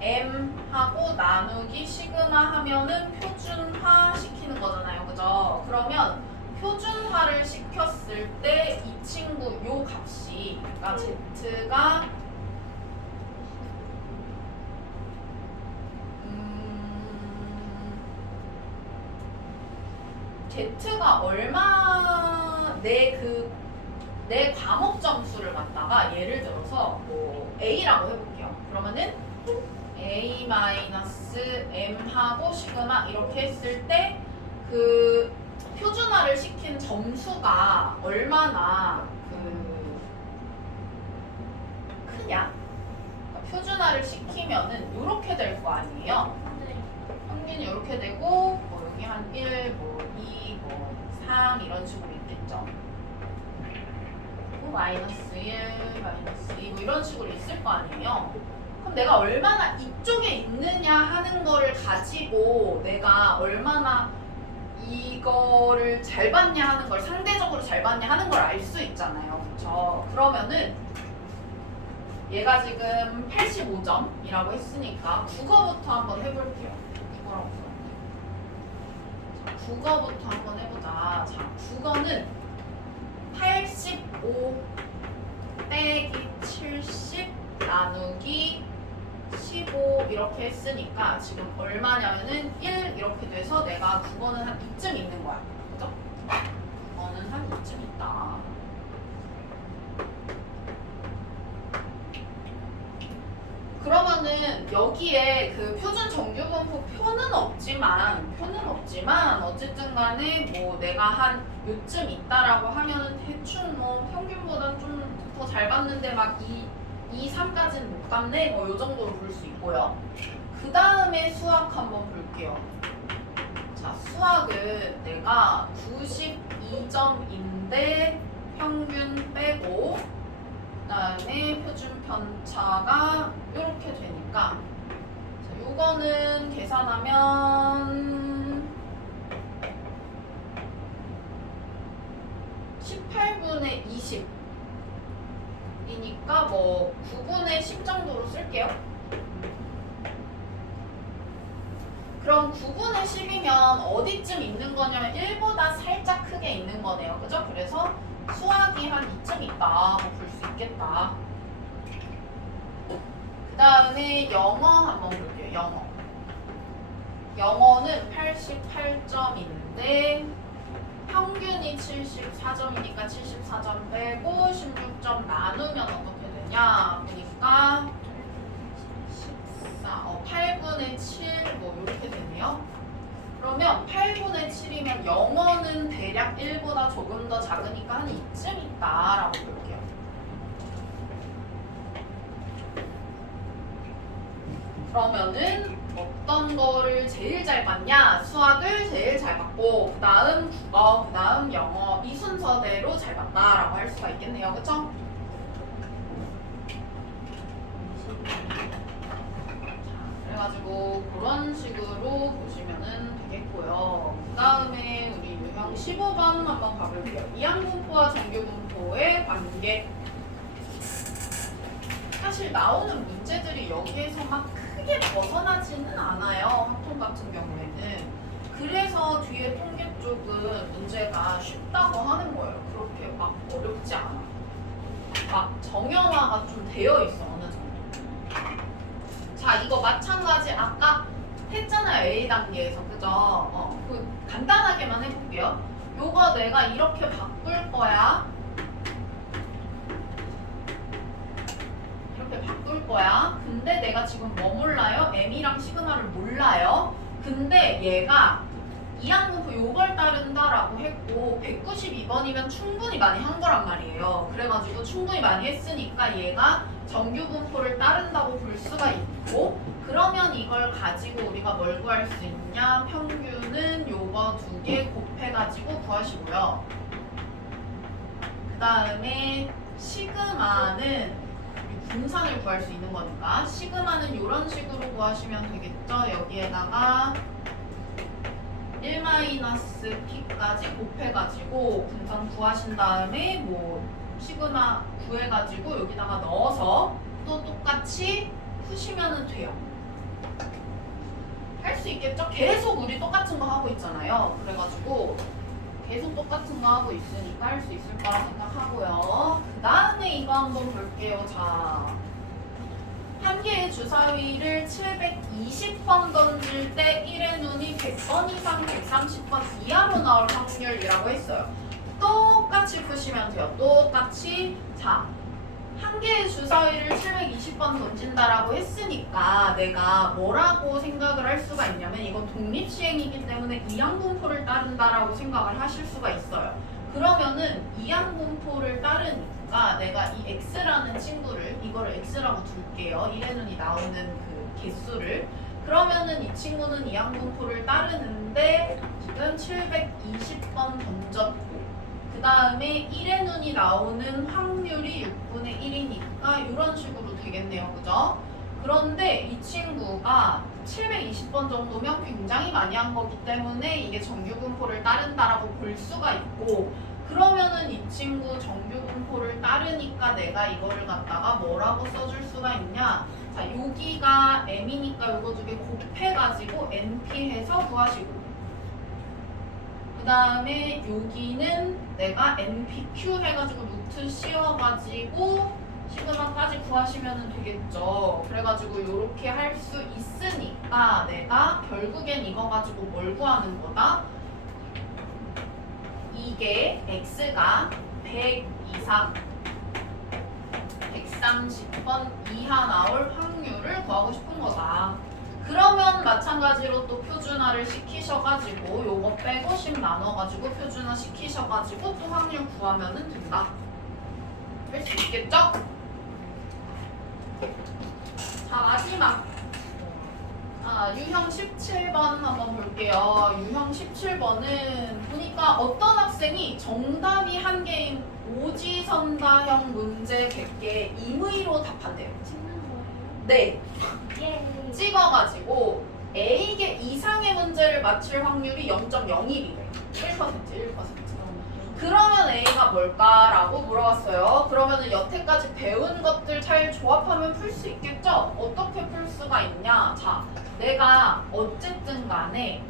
m 하고 나누기 시그마 하면은 표준화 시키는 거잖아요, 그죠? 그러면 표준화를 시켰을 때 이 친구 요 값이 그러니까 z가 z가 얼마 내 과목 점수를 갖다가 예를 들어서 뭐 A라고 해볼게요. 그러면은 A-M 하고 시그마 이렇게 했을 때 그 표준화를 시킨 점수가 얼마나 크냐? 그러니까 표준화를 시키면은 이렇게 될 거 아니에요. 평균이 이렇게 되고 뭐 여기 한 1, 뭐 2, 뭐 3 이런 식으로 있겠죠. 마이너스 1, 마이너스 2, 뭐 이런 식으로 있을 거 아니에요. 그럼 내가 얼마나 이쪽에 있느냐 하는 거를 가지고 내가 얼마나 이거를 잘 봤냐 하는 걸 상대적으로 잘 봤냐 하는 걸 알 수 있잖아요. 그쵸? 그러면은 얘가 지금 85점이라고 했으니까 국어부터 한번 해볼게요. 국어라고 써. 국어부터 한번 해보자. 자, 국어는 85 빼기 70 나누기 15 이렇게 했으니까 지금 얼마냐면은 1 이렇게 돼서 내가 국어는 한 2쯤 있는 거야. 그죠? 국어는 한 2쯤 있다. 그러면은 여기에 그 표준 정규분포 표는 없지만 어쨌든 간에 뭐 내가 한 요쯤 있다라고 하면은 대충 뭐 평균보다 좀 더 잘 봤는데 막 2, 3까지는 못 갔네 뭐 요 정도로 볼 수 있고요. 그 다음에 수학 한번 볼게요. 자, 수학은 내가 92점인데 평균 빼고 그다음에 표준 편차가 이렇게 되니까 자, 요거는 계산하면 18분의 20이니까 뭐 9분의 10 정도로 쓸게요. 그럼 9분의 10이면 어디쯤 있는 거냐면 1보다 살짝 크게 있는 거네요. 그죠? 그래서 수학이 한 이쯤 있다. 볼 수 있겠다. 그 다음에 영어 한번 볼게요. 영어는 88점인데 평균이 74점이니까 74점 빼고 16점 나누면 어떻게 되냐? 보니까 8분의 7 뭐 이렇게 되네요. 그러면 8분의 7이면 영어는 대략 1보다 조금 더 작으니까 한 이쯤 있다라고 볼게요. 그러면은 어떤 거를 제일 잘 봤냐? 수학을 제일 잘 봤고 그 다음 국어, 그 다음 영어 이 순서대로 잘 봤다라고 할 수가 있겠네요. 그쵸? 그래가지고 그런 식으로 보시면은 되겠고요. 그 다음에 우리 유형 15번 한번 가볼게요. 이항분포와 정규분포의 관계. 사실 나오는 문제들이 여기에서 막 크게 벗어나지는 않아요. 합통 같은 경우에는. 그래서 뒤에 통계 쪽은 문제가 쉽다고 하는 거예요. 그렇게 막 어렵지 않아. 막 정형화가 좀 되어 있어, 어느 정도. 자, 이거 마찬가지 아까 했잖아요. A 단계에서. 그죠? 그 간단하게만 해볼게요. 요거 내가 이렇게 바꿀 거야. 이렇게 바꿀 거야. 근데 내가 지금 뭐 몰라요? M이랑 시그마를 몰라요. 근데 얘가 이항분포 요걸 따른다라고 했고 192번이면 충분히 많이 한 거란 말이에요. 그래가지고 충분히 많이 했으니까 얘가 정규분포를 따른다고 볼 수가 있고 그러면 이걸 가지고 우리가 뭘 구할 수 있냐? 평균은 요거 두 개 곱해가지고 구하시고요. 그 다음에 시그마는 분산을 구할 수 있는 거니까 시그마는 이런 식으로 구하시면 되겠죠. 여기에다가 1-p까지 곱해가지고 분산 구하신 다음에 뭐 시그마 구해가지고 여기다가 넣어서 또 똑같이 푸시면 돼요. 할 수 있겠죠? 계속 우리 똑같은 거 하고 있잖아요. 그래가지고 계속 똑같은 거 하고 있으니까 할 수 있을 거라 생각하고요. 그 다음에 이거 한번 볼게요. 자, 한 개의 주사위를 720번 던질 때 1의 눈이 100번 이상 130번 이하로 나올 확률이라고 했어요. 똑같이 푸시면 돼요. 똑같이. 자, 한 개의 주사위를 720번 던진다라고 했으니까 내가 뭐라고 생각을 할 수가 있냐면 이건 독립시행이기 때문에 이항분포를 따른다라고 생각을 하실 수가 있어요. 그러면은 이항분포를 따르니까 내가 이 x라는 친구를 이거를 x라고 둘게요. 1의 눈이 나오는 그 개수를. 그러면은 이 친구는 이항분포를 따르는데 지금 720번 던졌고 그 다음에 1의 눈이 나오는 확률이 6분의 1이니까 이런 식으로 되겠네요. 그죠? 그런데 이 친구가 720번 정도면 굉장히 많이 한 거기 때문에 이게 정규분포를 따른다라고 볼 수가 있고 그러면은 이 친구 정규분포를 따르니까 내가 이거를 갖다가 뭐라고 써줄 수가 있냐? 자, 여기가 m이니까 요거 두 개 곱해가지고 np 해서 구하시고 그 다음에 여기는 내가 npq 해가지고 루트 씌워가지고 시그마까지 구하시면 되겠죠. 그래가지고 이렇게 할 수 있으니까 내가 결국엔 이거 가지고 뭘 구하는 거다? 이게 x가 100 이상 130번 이하 나올 확률을 구하고 싶은 거다. 그러면 마찬가지로 또 표준화를 시키셔가지고 요거 빼고 10 나눠가지고 표준화 시키셔가지고 또 확률 구하면은 된다. 할 수 있겠죠? 자, 마지막 유형 17번 한번 볼게요. 유형 17번은 보니까 어떤 학생이 정답이 한 개인 오지선다형 문제 100개 임의로 답한대요. 찍는 거예요? 네. 예. 찍어가지고 A개 이상의 문제를 맞출 확률이 0.01이래. 1%. 그러면 A가 뭘까라고 물어봤어요. 그러면은 여태까지 배운 것들 잘 조합하면 풀 수 있겠죠? 어떻게 풀 수가 있냐? 자, 내가 어쨌든 간에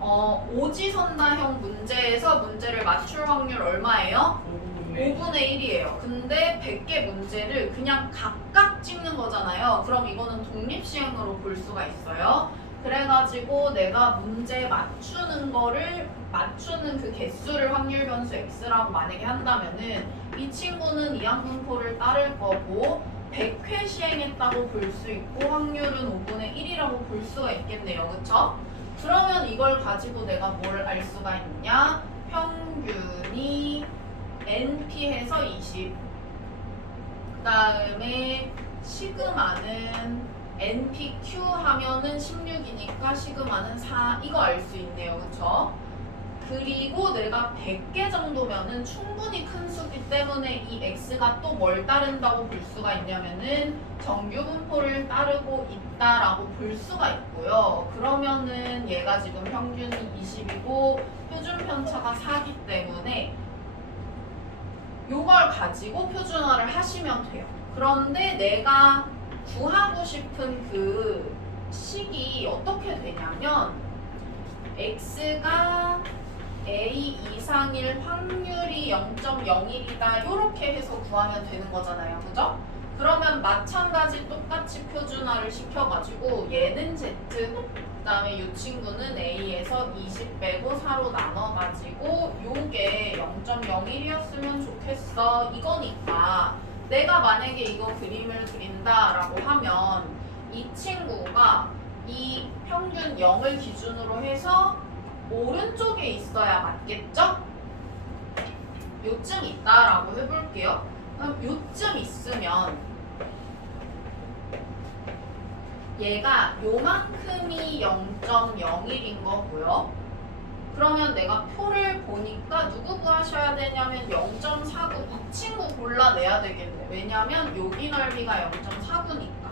오지선다형 문제에서 문제를 맞출 확률 얼마예요? 5분의 1이에요. 근데 100개 문제를 그냥 각각 찍는 거잖아요. 그럼 이거는 독립시행으로 볼 수가 있어요. 그래가지고 내가 문제 맞추는 그 개수를 확률 변수 x라고 만약에 한다면은 이 친구는 이항분포를 따를 거고 100회 시행했다고 볼 수 있고 확률은 5분의 1이라고 볼 수가 있겠네요. 그쵸? 그러면 이걸 가지고 내가 뭘 알 수가 있냐? 평균이 NP해서 20. 그 다음에 시그마는 NPQ 하면은 16이니까 시그마는 4. 이거 알 수 있네요. 그쵸? 그리고 내가 100개 정도면은 충분히 큰 수기 때문에 이 X가 또 뭘 따른다고 볼 수가 있냐면은 정규 분포를 따르고 있다라고 볼 수가 있고요. 그러면은 얘가 지금 평균이 20이고 표준 편차가 4기 때문에 요걸 가지고 표준화를 하시면 돼요. 그런데 내가 구하고 싶은 그 식이 어떻게 되냐면 X가 A 이상일 확률이 0.01이다 요렇게 해서 구하면 되는 거잖아요. 그죠? 그러면 마찬가지 똑같이 표준화를 시켜가지고 얘는 Z 그 다음에 이 친구는 A에서 20 빼고 4로 나눠가지고 요게 0.01이었으면 좋겠어 이거니까 내가 만약에 이거 그림을 그린다라고 하면 이 친구가 이 평균 0을 기준으로 해서 오른쪽에 있어야 맞겠죠? 요쯤 있다라고 해볼게요. 그럼 요쯤 있으면 얘가 요만큼이 0.01인 거고요. 그러면 내가 표를 보니까 누구 구하셔야 되냐면 0.49 이 친구 골라내야 되겠네. 왜냐면 여기 넓이가 0.49니까.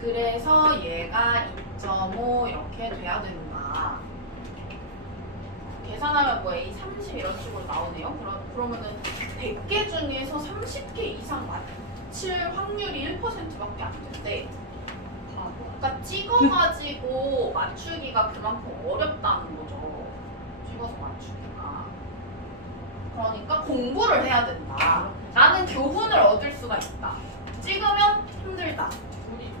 그래서 얘가 2.5 이렇게 돼야 된다. 계산하면 뭐 A 30 이런 식으로 나오네요. 그러면은 100개 중에서 30개 이상 맞힐 확률이 1%밖에 안 된대. 그러니까 찍어가지고 맞추기가 그만큼 어렵다는 거죠. 찍어서 맞추기가. 그러니까 공부를 해야 된다. 나는 교훈을 얻을 수가 있다. 찍으면 힘들다. 우리